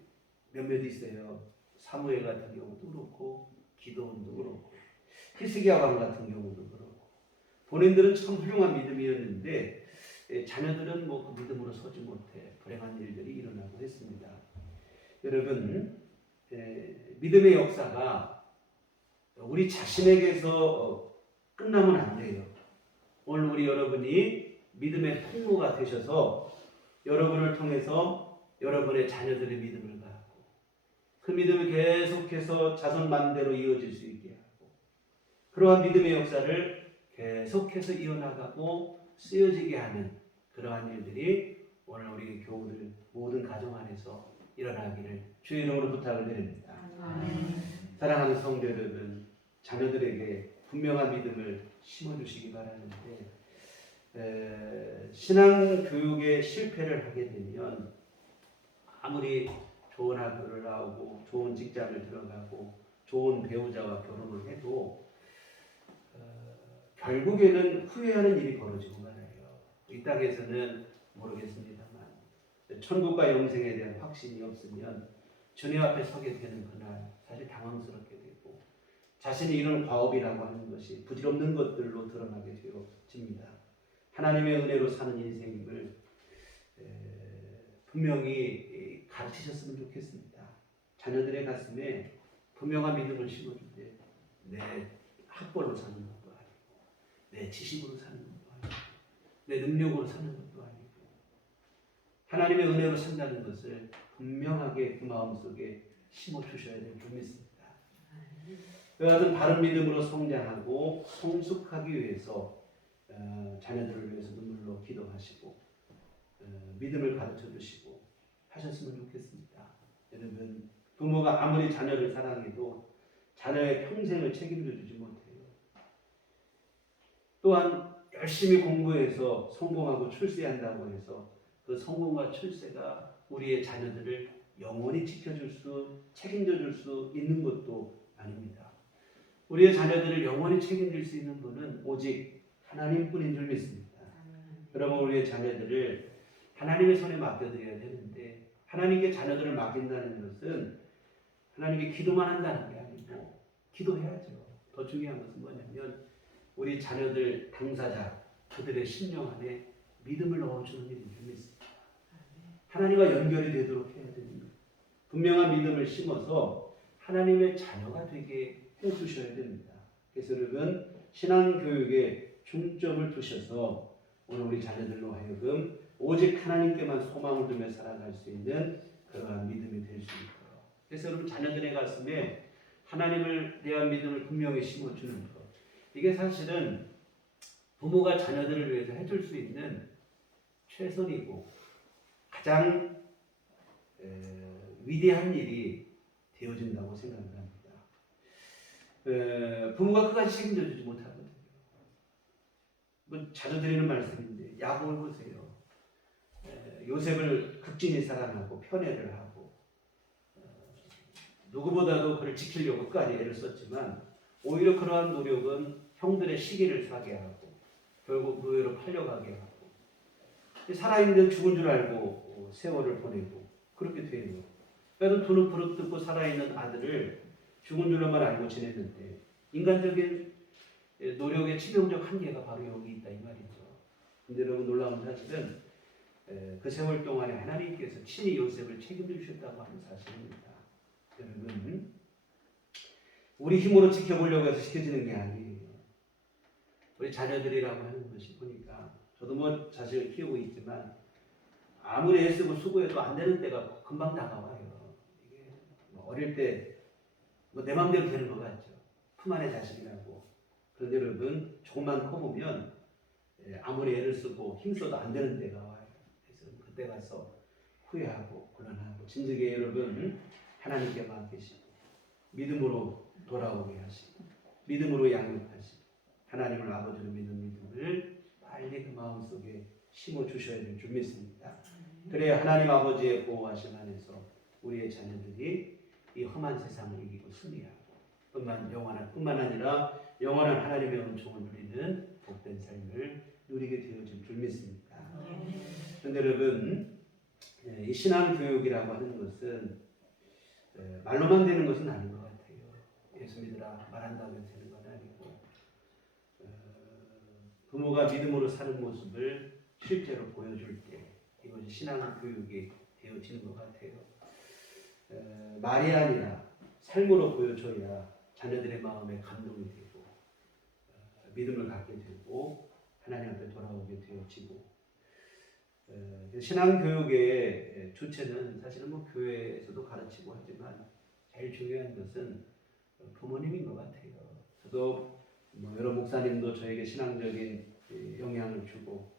몇몇 있어요. 사무엘 같은 경우도 그렇고 기도원도 그렇고 히스기야 왕 같은 경우도 그렇고 본인들은 참 훌륭한 믿음이었는데 자녀들은 뭐 그 믿음으로 서지 못해 불행한 일들이 일어나고 했습니다. 여러분 믿음의 역사가 우리 자신에게서 끝나면 안 돼요. 오늘 우리 여러분이 믿음의 통로가 되셔서 여러분을 통해서 여러분의 자녀들의 믿음을 갖고 그 믿음이 계속해서 자손 만대로 이어질 수 있게 하고 그러한 믿음의 역사를 계속해서 이어나가고 쓰여지게 하는 그러한 일들이 오늘 우리 교우들 모든 가정 안에서 일어나기를 주의 이름으로 부탁을 드립니다. 사랑하는 성도 여러분, 자녀들에게 분명한 믿음을 심어주시기 바라는데 신앙 교육에 실패를 하게 되면 아무리 좋은 학교를 나오고 좋은 직장을 들어가고 좋은 배우자와 결혼을 해도 결국에는 후회하는 일이 벌어지고 말아요. 이 땅에서는 모르겠습니다만 천국과 영생에 대한 확신이 없으면 주님 앞에 서게 되는 그날 사실 당황스럽게 되고 자신이 이런 과업이라고 하는 것이 부질없는 것들로 드러나게 되어집니다. 하나님의 은혜로 사는 인생임을 분명히 가르치셨으면 좋겠습니다. 자녀들의 가슴에 분명한 믿음을 심어주되 내 학벌로 사는 것도 아니고 내 지식으로 사는 것도 아니고 내 능력으로 사는 것도 아니고 하나님의 은혜로 산다는 것을 분명하게 그 마음속에 심어주셔야 될 줄 믿습니다. 그와 같은 바른 믿음으로 성장하고 성숙하기 위해서 자녀들을 위해서 눈물로 기도하시고 믿음을 가르쳐 주시고 하셨으면 좋겠습니다. 여러분, 부모가 아무리 자녀를 사랑해도 자녀의 평생을 책임져 주지 못해요. 또한 열심히 공부해서 성공하고 출세한다고 해서 그 성공과 출세가 우리의 자녀들을 영원히 지켜줄 수, 책임져 줄 수 있는 것도 아닙니다. 우리의 자녀들을 영원히 책임질 수 있는 분은 오직 하나님뿐인 줄 믿습니다. 그러면 우리의 자녀들을 하나님의 손에 맡겨드려야 되는데 하나님께 자녀들을 맡긴다는 것은 하나님께 기도만 한다는 게 아니고 기도해야죠. 더 중요한 것은 뭐냐면 우리 자녀들 당사자 그들의 심령 안에 믿음을 넣어주는 일인 줄 믿습니다. 하나님과 연결이 되도록 해야 됩니다. 분명한 믿음을 심어서 하나님의 자녀가 되게 해주셔야 됩니다. 그래서 여러분 신앙교육에 중점을 두셔서 오늘 우리 자녀들로 하여금 오직 하나님께만 소망을 두며 살아갈 수 있는 그러한 믿음이 될 수 있도록. 그래서 여러분 자녀들의 가슴에 하나님을 대한 믿음을 분명히 심어주는 것. 이게 사실은 부모가 자녀들을 위해서 해줄 수 있는 최선이고 가장 위대한 일이 되어진다고 생각을 합니다. 부모가 그까지 책임져 주지 못하거든요. 뭐 자주 드리는 말씀인데 야곱을 보세요. 요셉을 극진히 사랑하고 편애를 하고 누구보다도 그를 지키려고 끝까지 애를 썼지만 오히려 그러한 노력은 형들의 시기를 사게 하고 결국 노예로 팔려가게 하고 살아있는 죽은 줄 알고 세월을 보내고 그렇게 돼요. 그래도 두는 부릅뜨고 살아있는 아들을 죽은 줄로만 알고 지냈는데 인간적인 노력의 치명적 한계가 바로 여기 있다 이 말이죠. 근데 여러분 놀라운 사실은 그 세월 동안에 하나님께서 친히 요셉을 책임져 주셨다고 하는 사실입니다. 여러분 우리 힘으로 지켜보려고 해서 지켜지는 게 아니에요. 우리 자녀들이라고 하는 것이 보니까 저도 뭐 자식을 키우고 있지만 아무리 애쓰고 수고해도 안 되는 때가 금방 다가와요. 이게 뭐 어릴 때 뭐 내 마음대로 되는 것 같죠. 품 안의 자식이라고. 그런데 여러분 조금만 커보면 아무리 애를 쓰고 힘써도 안 되는 때가 와요. 그래서 그때 가서 후회하고 곤란하고 진즉에 여러분 하나님께 맡기시고 믿음으로 돌아오게 하시고 믿음으로 양육하시고 하나님을 아버지로 믿는 믿음을 빨리 그 마음속에 심어주셔야 될 줄 믿습니다. 그래야 하나님 아버지의 보호하심 안에서 우리의 자녀들이 이 험한 세상을 이기고 승리하고 뿐만 아니라 영원한 하나님의 은총을 누리는 복된 삶을 누리게 되어질 줄 믿습니다. 그런데 여러분 이 신앙교육이라고 하는 것은 말로만 되는 것은 아닌 것 같아요. 예수 믿으라 말한다면 되는 건 아니고 부모가 믿음으로 사는 모습을 실제로 보여줄 때 이것이 신앙교육이 되어지는 것 같아요. 말이 아니라 삶으로 보여줘야 자녀들의 마음에 감동이 되고 믿음을 갖게 되고 하나님 앞에 돌아오게 되어지고 신앙교육의 주체는 사실은 뭐 교회에서도 가르치고 하지만 제일 중요한 것은 부모님인 것 같아요. 저도 뭐 여러 목사님도 저에게 신앙적인 영향을 주고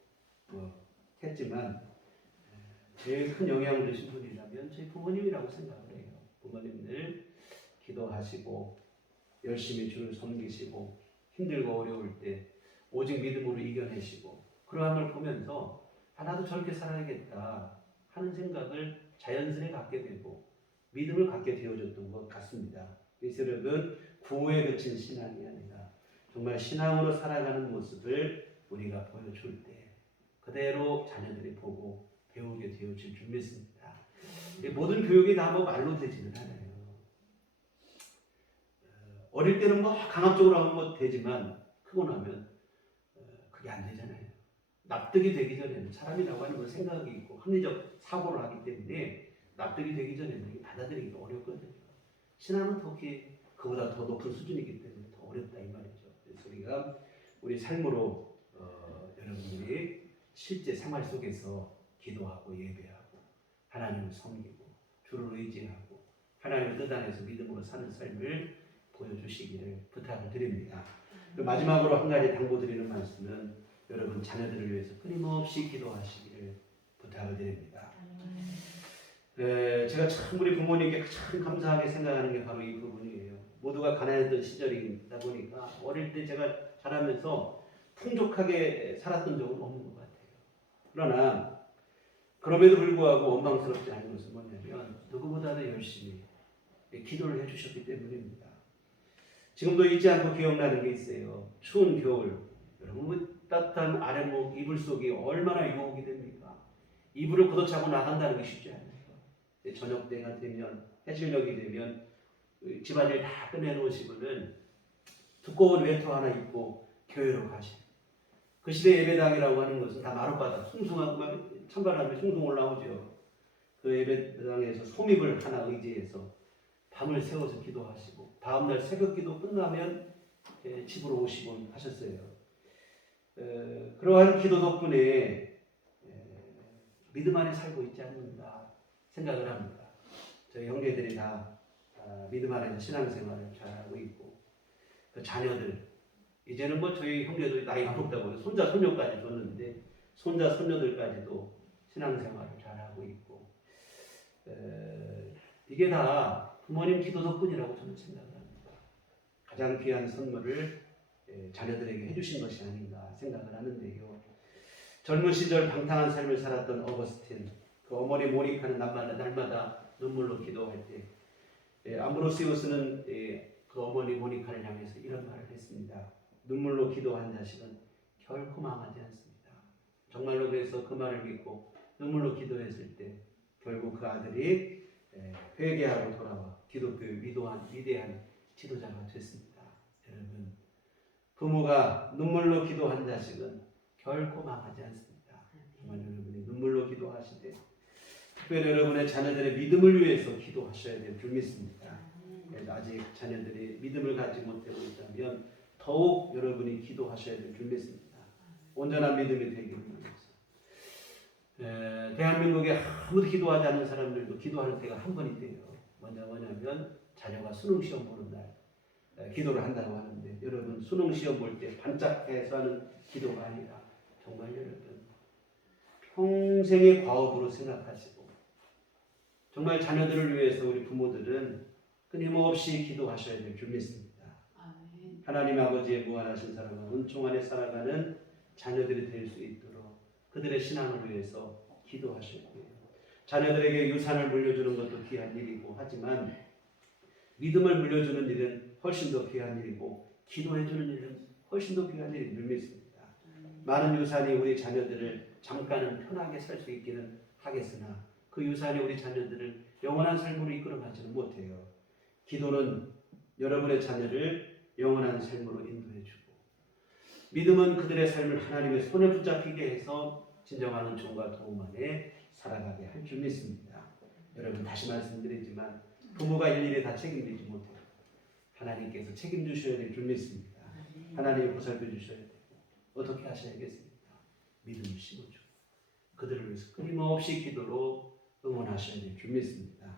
뭐 했지만 제일 큰 영향을 주신 분이라면 저희 부모님이라고 생각을 해요. 부모님들 기도하시고 열심히 주를 섬기시고 힘들고 어려울 때 오직 믿음으로 이겨내시고 그러한 걸 보면서 나도 저렇게 살아야겠다 하는 생각을 자연스레 갖게 되고 믿음을 갖게 되어졌던 것 같습니다. 그래서 여러분 구호에 그친 신앙이 아니라 정말 신앙으로 살아가는 모습을 우리가 보여줄 때 그대로 자녀들이 보고 배우게 되어질 줄 믿습니다. 모든 교육이 다 뭐 말로 되지는 않아요. 어릴 때는 뭐 강압적으로 하면 뭐 되지만 크고 나면 그게 안 되잖아요. 납득이 되기 전에는 사람이라고 하는 건 생각이 있고 합리적 사고를 하기 때문에 납득이 되기 전에는 이게 받아들이기가 어렵거든요. 신앙은 특히 그보다 더 높은 수준이기 때문에 더 어렵다 이 말이죠. 그래서 우리가 우리 삶으로 여러분들이 실제 생활 속에서 기도하고 예배하고 하나님을 섬기고 주를 의지하고 하나님을 뜻 안에서 믿음으로 사는 삶을 보여주시기를 부탁을 드립니다. 마지막으로 한 가지 당부드리는 말씀은 여러분 자녀들을 위해서 끊임없이 기도하시기를 부탁을 드립니다. 제가 참 우리 부모님께 참 감사하게 생각하는 게 바로 이 부분이에요. 모두가 가난했던 시절이다 보니까 어릴 때 제가 자라면서 풍족하게 살았던 적은 없는 것 같아요. 그러나 그럼에도 불구하고 원망스럽지 않은 것은 뭐냐면 누구보다도 열심히 기도를 해주셨기 때문입니다. 지금도 잊지 않고 기억나는 게 있어요. 추운 겨울 여러분 따뜻한 아랫목 이불 속이 얼마나 유혹이 됩니까? 이불을 걷어차고 나간다는 게 쉽지 않아요. 저녁 때가 되면 해질녘이 되면 집안일 다 끝내놓으시고는 두꺼운 외투 하나 입고 교회로 가시고 그 시대 예배당이라고 하는 것은 다 마룻바닥 숭숭한 찬바람이 숭숭 올라오죠. 그 예배당에서 소밉을 하나 의지해서 밤을 새워서 기도하시고 다음날 새벽기도 끝나면 집으로 오시곤 하셨어요. 그러한 기도 덕분에 믿음 안에 살고 있지 않는가 생각을 합니다. 저희 형제들이 다 믿음 안에서 신앙생활을 잘하고 있고 그 자녀들 이제는 뭐 저희 형제도 나이가 먹다 보니 손자 손녀까지 줬는데 손자 손녀들까지도 신앙생활을 잘하고 있고 이게 다 부모님 기도 덕분이라고 저는 생각을 합니다. 가장 귀한 선물을 자녀들에게 해주신 것이 아닌가 생각을 하는데요. 젊은 시절 방탕한 삶을 살았던 어거스틴, 그 어머니 모니카는 날마다 눈물로 기도할 때 암브로시우스는 그 어머니 모니카를 향해서 이런 말을 했습니다. 눈물로 기도한 자식은 결코 망하지 않습니다. 정말로 그래서 그 말을 믿고 눈물로 기도했을 때 결국 그 아들이 회개하고 돌아와 기독교의 위대한 지도자가 됐습니다. 여러분, 부모가 눈물로 기도한 자식은 결코 망하지 않습니다. 정말 여러분이 눈물로 기도하시되 특별히 여러분의 자녀들의 믿음을 위해서 기도하셔야 될 줄 믿습니다. 아직 자녀들이 믿음을 갖지 못하고 있다면 더욱 여러분이 기도하셔야 될 줄 믿습니다. 온전한 믿음이 되기를 위해서. 대한민국에 아무도 기도하지 않는 사람들도 기도하는 때가 한 번 있대요. 뭐냐면 자녀가 수능시험 보는 날 기도를 한다고 하는데 여러분 수능시험 볼 때 반짝해서 하는 기도가 아니라 정말 여러분 평생의 과업으로 생각하시고 정말 자녀들을 위해서 우리 부모들은 끊임없이 기도하셔야 될 줄 믿습니다. 하나님 아버지의 무한하신 사랑과 은총 안에 살아가는 자녀들이 될 수 있도록 그들의 신앙을 위해서 기도하셨고요. 자녀들에게 유산을 물려주는 것도 귀한 일이고 하지만 믿음을 물려주는 일은 훨씬 더 귀한 일이고 기도해주는 일은 훨씬 더 귀한 일인 줄 믿습니다. 많은 유산이 우리 자녀들을 잠깐은 편하게 살 수 있기는 하겠으나 그 유산이 우리 자녀들을 영원한 삶으로 이끌어가지는 못해요. 기도는 여러분의 자녀를 영원한 삶으로 인도해주고 믿음은 그들의 삶을 하나님의 손에 붙잡히게 해서 진정한 은총과 도움 안에 살아가게 할 줄 믿습니다. 여러분 다시 말씀드리지만 부모가 일일이 다 책임지지 못해요. 하나님께서 책임주셔야 될 줄 믿습니다. 하나님이 보살펴 주셔야 되고 어떻게 하셔야겠습니까? 믿음을 심어주고 그들을 위해서 끊임없이 기도로 응원하셔야 될 줄 믿습니다.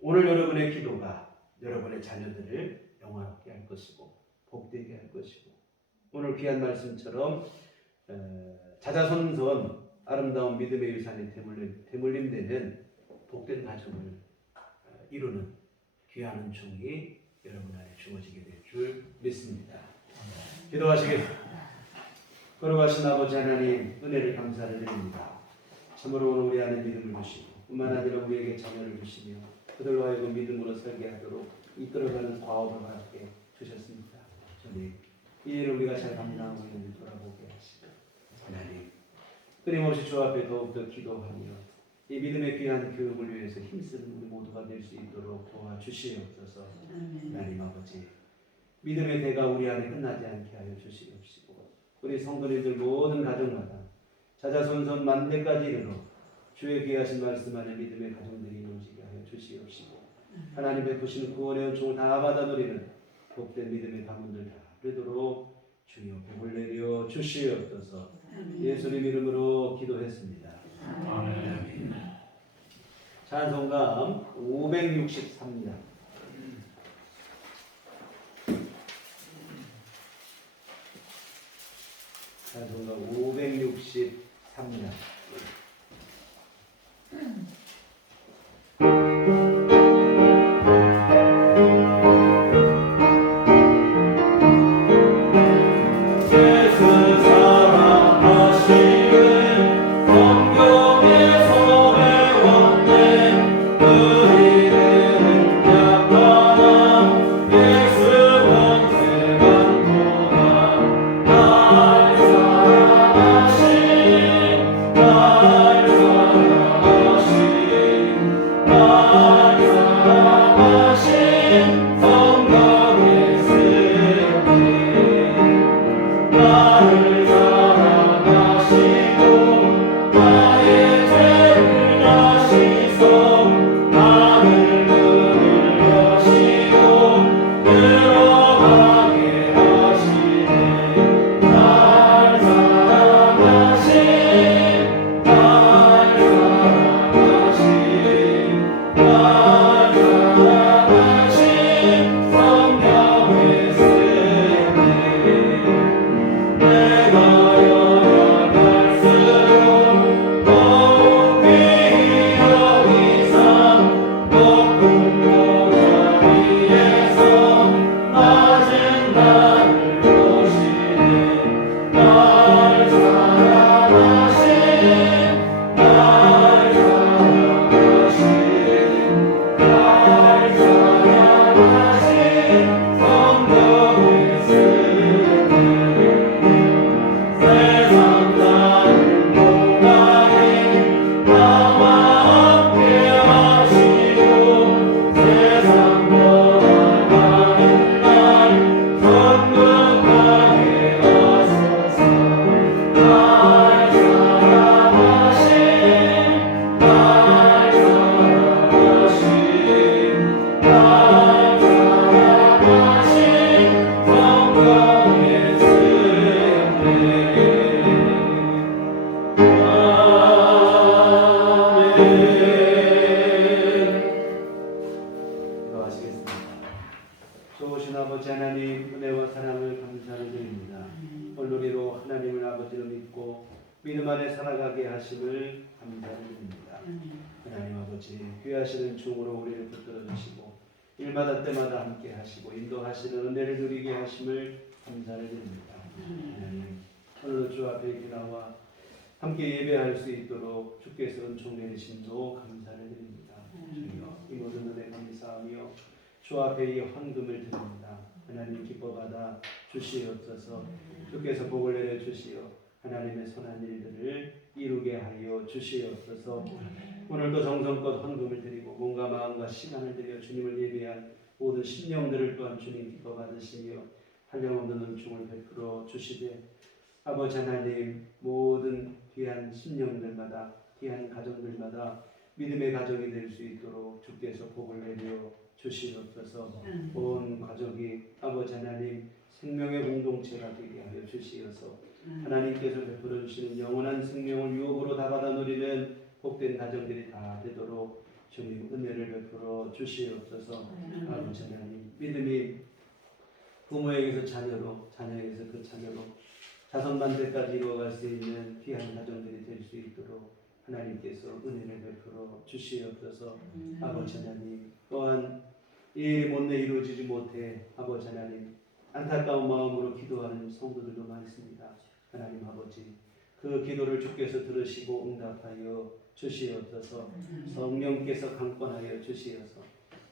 오늘 여러분의 기도가 여러분의 자녀들을 영화롭게 할 것이고 복되게 할 것이고 오늘 귀한 말씀처럼 자자손손 아름다운 믿음의 유산이 대물림되는 복된 가정을 이루는 귀한 은총이 여러분 안에 주어지게 될 줄 믿습니다. 기도하시겠습니다. 걸어가신 아버지 하나님 은혜를 감사를 드립니다. 참으로 오늘 우리 안에 믿음을 주시고 뿐만 아니라 우리에게 자녀를 주시며 그들로 하여금 믿음으로 살게 하도록 이끌어가는 과업을 하게 주셨습니다. 주님 이 일을 우리가 잘 감당하고 있는지 돌아보게 하시고 하나님 끊임없이 주 앞에 더욱더 기도하며 이 믿음의 귀한 교육을 위해서 힘쓰는 우리 모두가 될 수 있도록 도와주시옵소서. 하나님 아버지, 믿음의 대가 우리 안에 끝나지 않게 하여 주시옵시고 우리 성도님들 모든 가정마다 자자손손 만대까지 이르러 주의 귀하신 말씀 안에 믿음의 가정들이 이루어지게 하여 주시옵시고 하나님 베푸시는 구원의 은총을 다 받아 누리는 복된 믿음의 가문들 다 되도록 주여 복을 내려 주시옵소서. 예수님 이름으로 기도했습니다. 아멘. 찬송가 563장. 찬송가 563장. 좋으신 아버지 하나님, 은혜와 사랑을 감사를 드립니다. 오늘리로 하나님을 아버지로 믿고 믿음 안에 살아가게 하심을 감사를 드립니다. 하나님 아버지, 귀하시는 중으로 우리를 붙들어 주시고 일마다 때마다 함께 하시고 인도하시는 은혜를 누리게 하심을 감사를 드립니다. 하나님, 오늘 주 앞에 이렇게 나와 함께 예배할 수 있도록 주께서 은총 내리심도 감사를 드립니다. 주여, 이 모든 은혜 감사하며 주 앞에 이 헌금을 드립니다. 하나님 기뻐 받아 주시옵소서. 주께서 복을 내려 주시어 하나님의 선한 일들을 이루게 하여 주시옵소서. 오늘도 정성껏 헌금을 드리고 몸과 마음과 시간을 들여 주님을 예배한 모든 심령들을 또한 주님 기뻐 받으시며 한량없는 은총을 베풀어 주시되 아버지 하나님, 모든 귀한 심령들마다 귀한 가정들마다 믿음의 가정이 될 수 있도록 주께서 복을 내려 주시옵소서. 온 가족이 아버지 하나님 생명의 공동체가 되게 하여 주시어서 하나님께서 베풀어 주시는 영원한 생명을 유업으로 다 받아 누리는 복된 가정들이 다 되도록 주님 은혜를 베풀어 주시옵소서. 아버지 하나님, 믿음이 부모에게서 자녀로, 자녀에게서 그 자녀로 자손만대까지 이루어갈 수 있는 귀한 가정들이 될 수 있도록 하나님께서 은혜를 베풀어 주시옵소서. 아버지 하나님, 또한 이 일이 못내 이루어지지 못해 아버지 하나님 안타까운 마음으로 기도하는 성도들도 많습니다. 하나님 아버지, 그 기도를 주께서 들으시고 응답하여 주시옵소서. 성령께서 강권하여 주시어서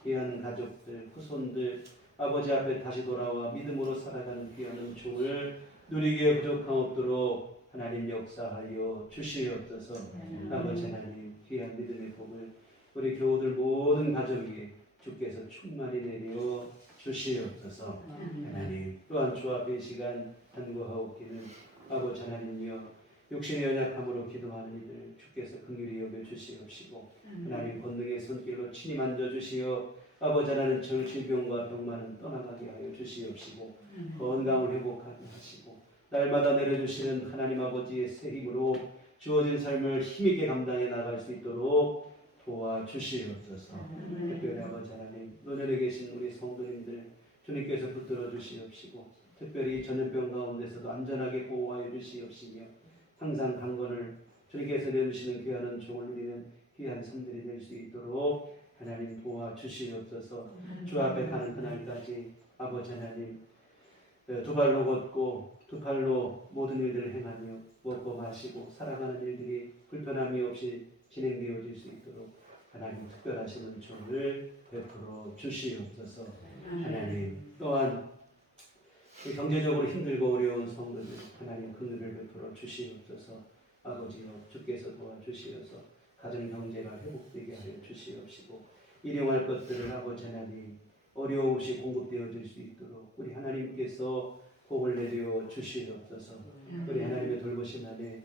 귀한 가족들, 후손들 아버지 앞에 다시 돌아와 믿음으로 살아가는 귀한 은총을 누리기에 부족함 없도록 하나님 역사하여 주시옵소서. 아버지 하나님 귀한 믿음의 복을 우리 교우들 모든 가정 위에 주께서 충만히 내려 주시옵소서. 하나님 또한 주 앞에 이 시간 간구하옵기는 아버지 하나님이여 육신의 연약함으로 기도하는 이들 주께서 긍휼히 여겨 주시옵시고 하나님 권능의 손길로 친히 만져주시어 아버지 하나님 질병과 병만은 떠나가게 하여 주시옵시고 건강을 회복하게 하시고 날마다 내려주시는 하나님 아버지의 새 힘으로 주어진 삶을 힘있게 감당해 나갈 수 있도록 도와주시옵소서. 특별히 아버지 하나님 노년에 계신 우리 성도님들 주님께서 붙들어 주시옵시고 특별히 전염병 가운데서도 안전하게 보호하여 주시옵시며 항상 강건을 주님께서 내주시는 귀한 종을 누리는 귀한 성들이 될 수 있도록 하나님 도와주시옵소서. 주 앞에 가는 그날까지 아버지 하나님 두 발로 걷고 두 팔로 모든 일들을 행하며 먹고 마시고 살아가는 일들이 불편함이 없이 진행되어질 수 있도록 하나님 특별하신 은총을 베풀어 주시옵소서. 하나님 또한 경제적으로 힘들고 어려운 성도들 하나님 긍휼을 베풀어 주시옵소서. 아버지여 주께서 도와주시어서 가정 경제가 회복되게 하여 주시옵시고 일용할 것들을 아버지 하나님 어려움 없이 공급되어질 수 있도록 우리 하나님께서 복을 내려 주시옵소서. 우리 하나님의 돌보심 안에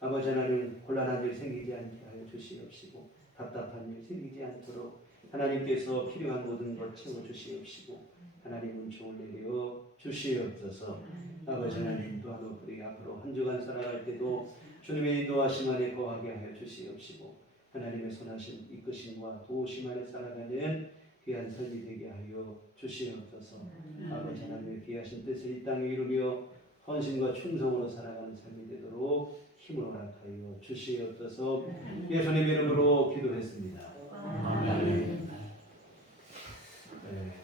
아버지 하나님 곤란한 일 생기지 않게 하여 주시옵시고 답답한 일 생기지 않도록 하나님께서 필요한 모든 것 채워 주시옵시고 하나님 은총을 내려 주시옵소서. 아버지 하나님 또한 우리 앞으로 한 주간 살아갈 때도 주님의 인도하심 안에 거하게 하여 주시옵시고 하나님의 선하신 이끄심과 도우심 안에 살아가는 귀한 삶이 되게 하여 주시옵소서. 아버지 하나님의 귀하신 뜻을 이 땅에 이루며 헌신과 충성으로 살아가는 삶이 되도록 힘을 허락하여 주시옵소서. 예수님의 이름으로 기도했습니다. 아멘.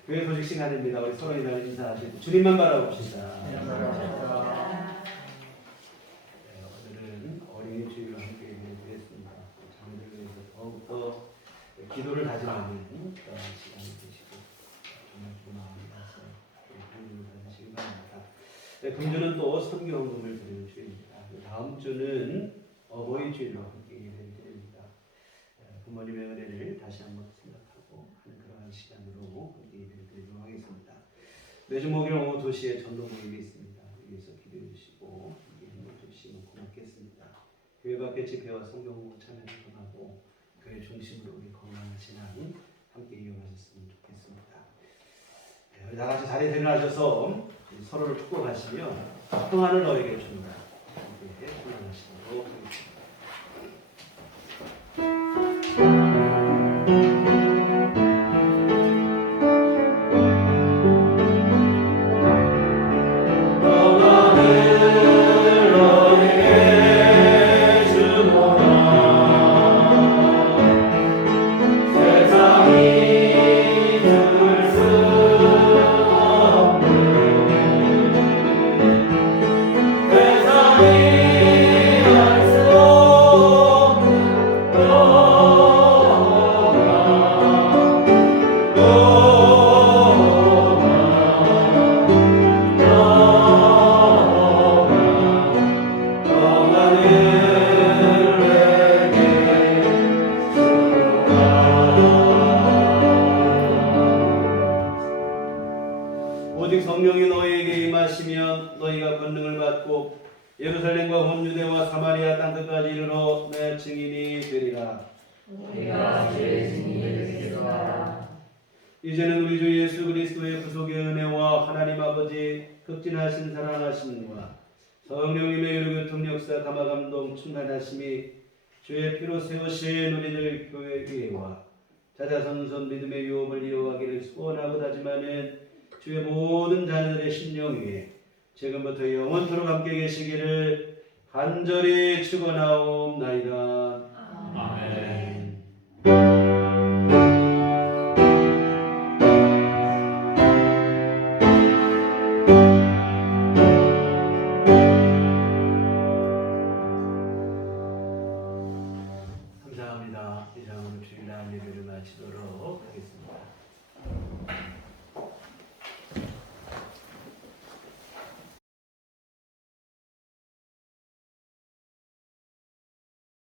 교회 소식 시간입니다. 우리 서로 인사하시고 주님만 바라봅시다. 오늘은 어린이 주일과 함께 드리겠습니다. 자녀들을 위해서 더욱더 기도를 다짐하는 그런 시간이 되시고 정말 좋은 마음이 나서 하나님을 받으시기 바랍니다. 금주는 또 성경음을 드리는 주일입니다. 다음 주는 어버이 주일로 함께 예배를 드립니다. 부모님의 은혜를 다시 한번 생각하고 하는 그러한 시간으로 함께 예배를 드리도록 하겠습니다. 매주 목요일 오후 2시에 전도 모임이 있습니다. 여기서 기도해 주시고 함께 힘을 주시면 고맙겠습니다. 교회 밖의 집회와 성경 공부 참여를 통하고 교회 중심으로 우리 건강한 신앙 함께 이용하셨으면 좋겠습니다. 우리 다 같이 자리에 일어나셔서 서로를 축복하시며 평안을 너에게 준다. 함께 평안하시도록 하겠습니다. 오직 성령이 너희에게 임하시면 너희가 권능을 받고 예루살렘과 온 유대와 사마리아 땅 끝까지 이르러 내 증인이 되리라. 우리가 주의 증인이 되겠습니다. 이제는 우리 주 예수 그리스도의 구속의 은혜와 하나님 아버지 극진하신 사랑하심과 성령님의 유교통 역사 감화감동 충만하심이 주의 피로 세우신 우리들 교회 위에와 자자손손 믿음의 유업을 이루어가기를 소원하고 다짐하는 주의 모든 자녀들의 심령 위에 지금부터 영원토록 함께 계시기를 간절히 축원하옵나이다.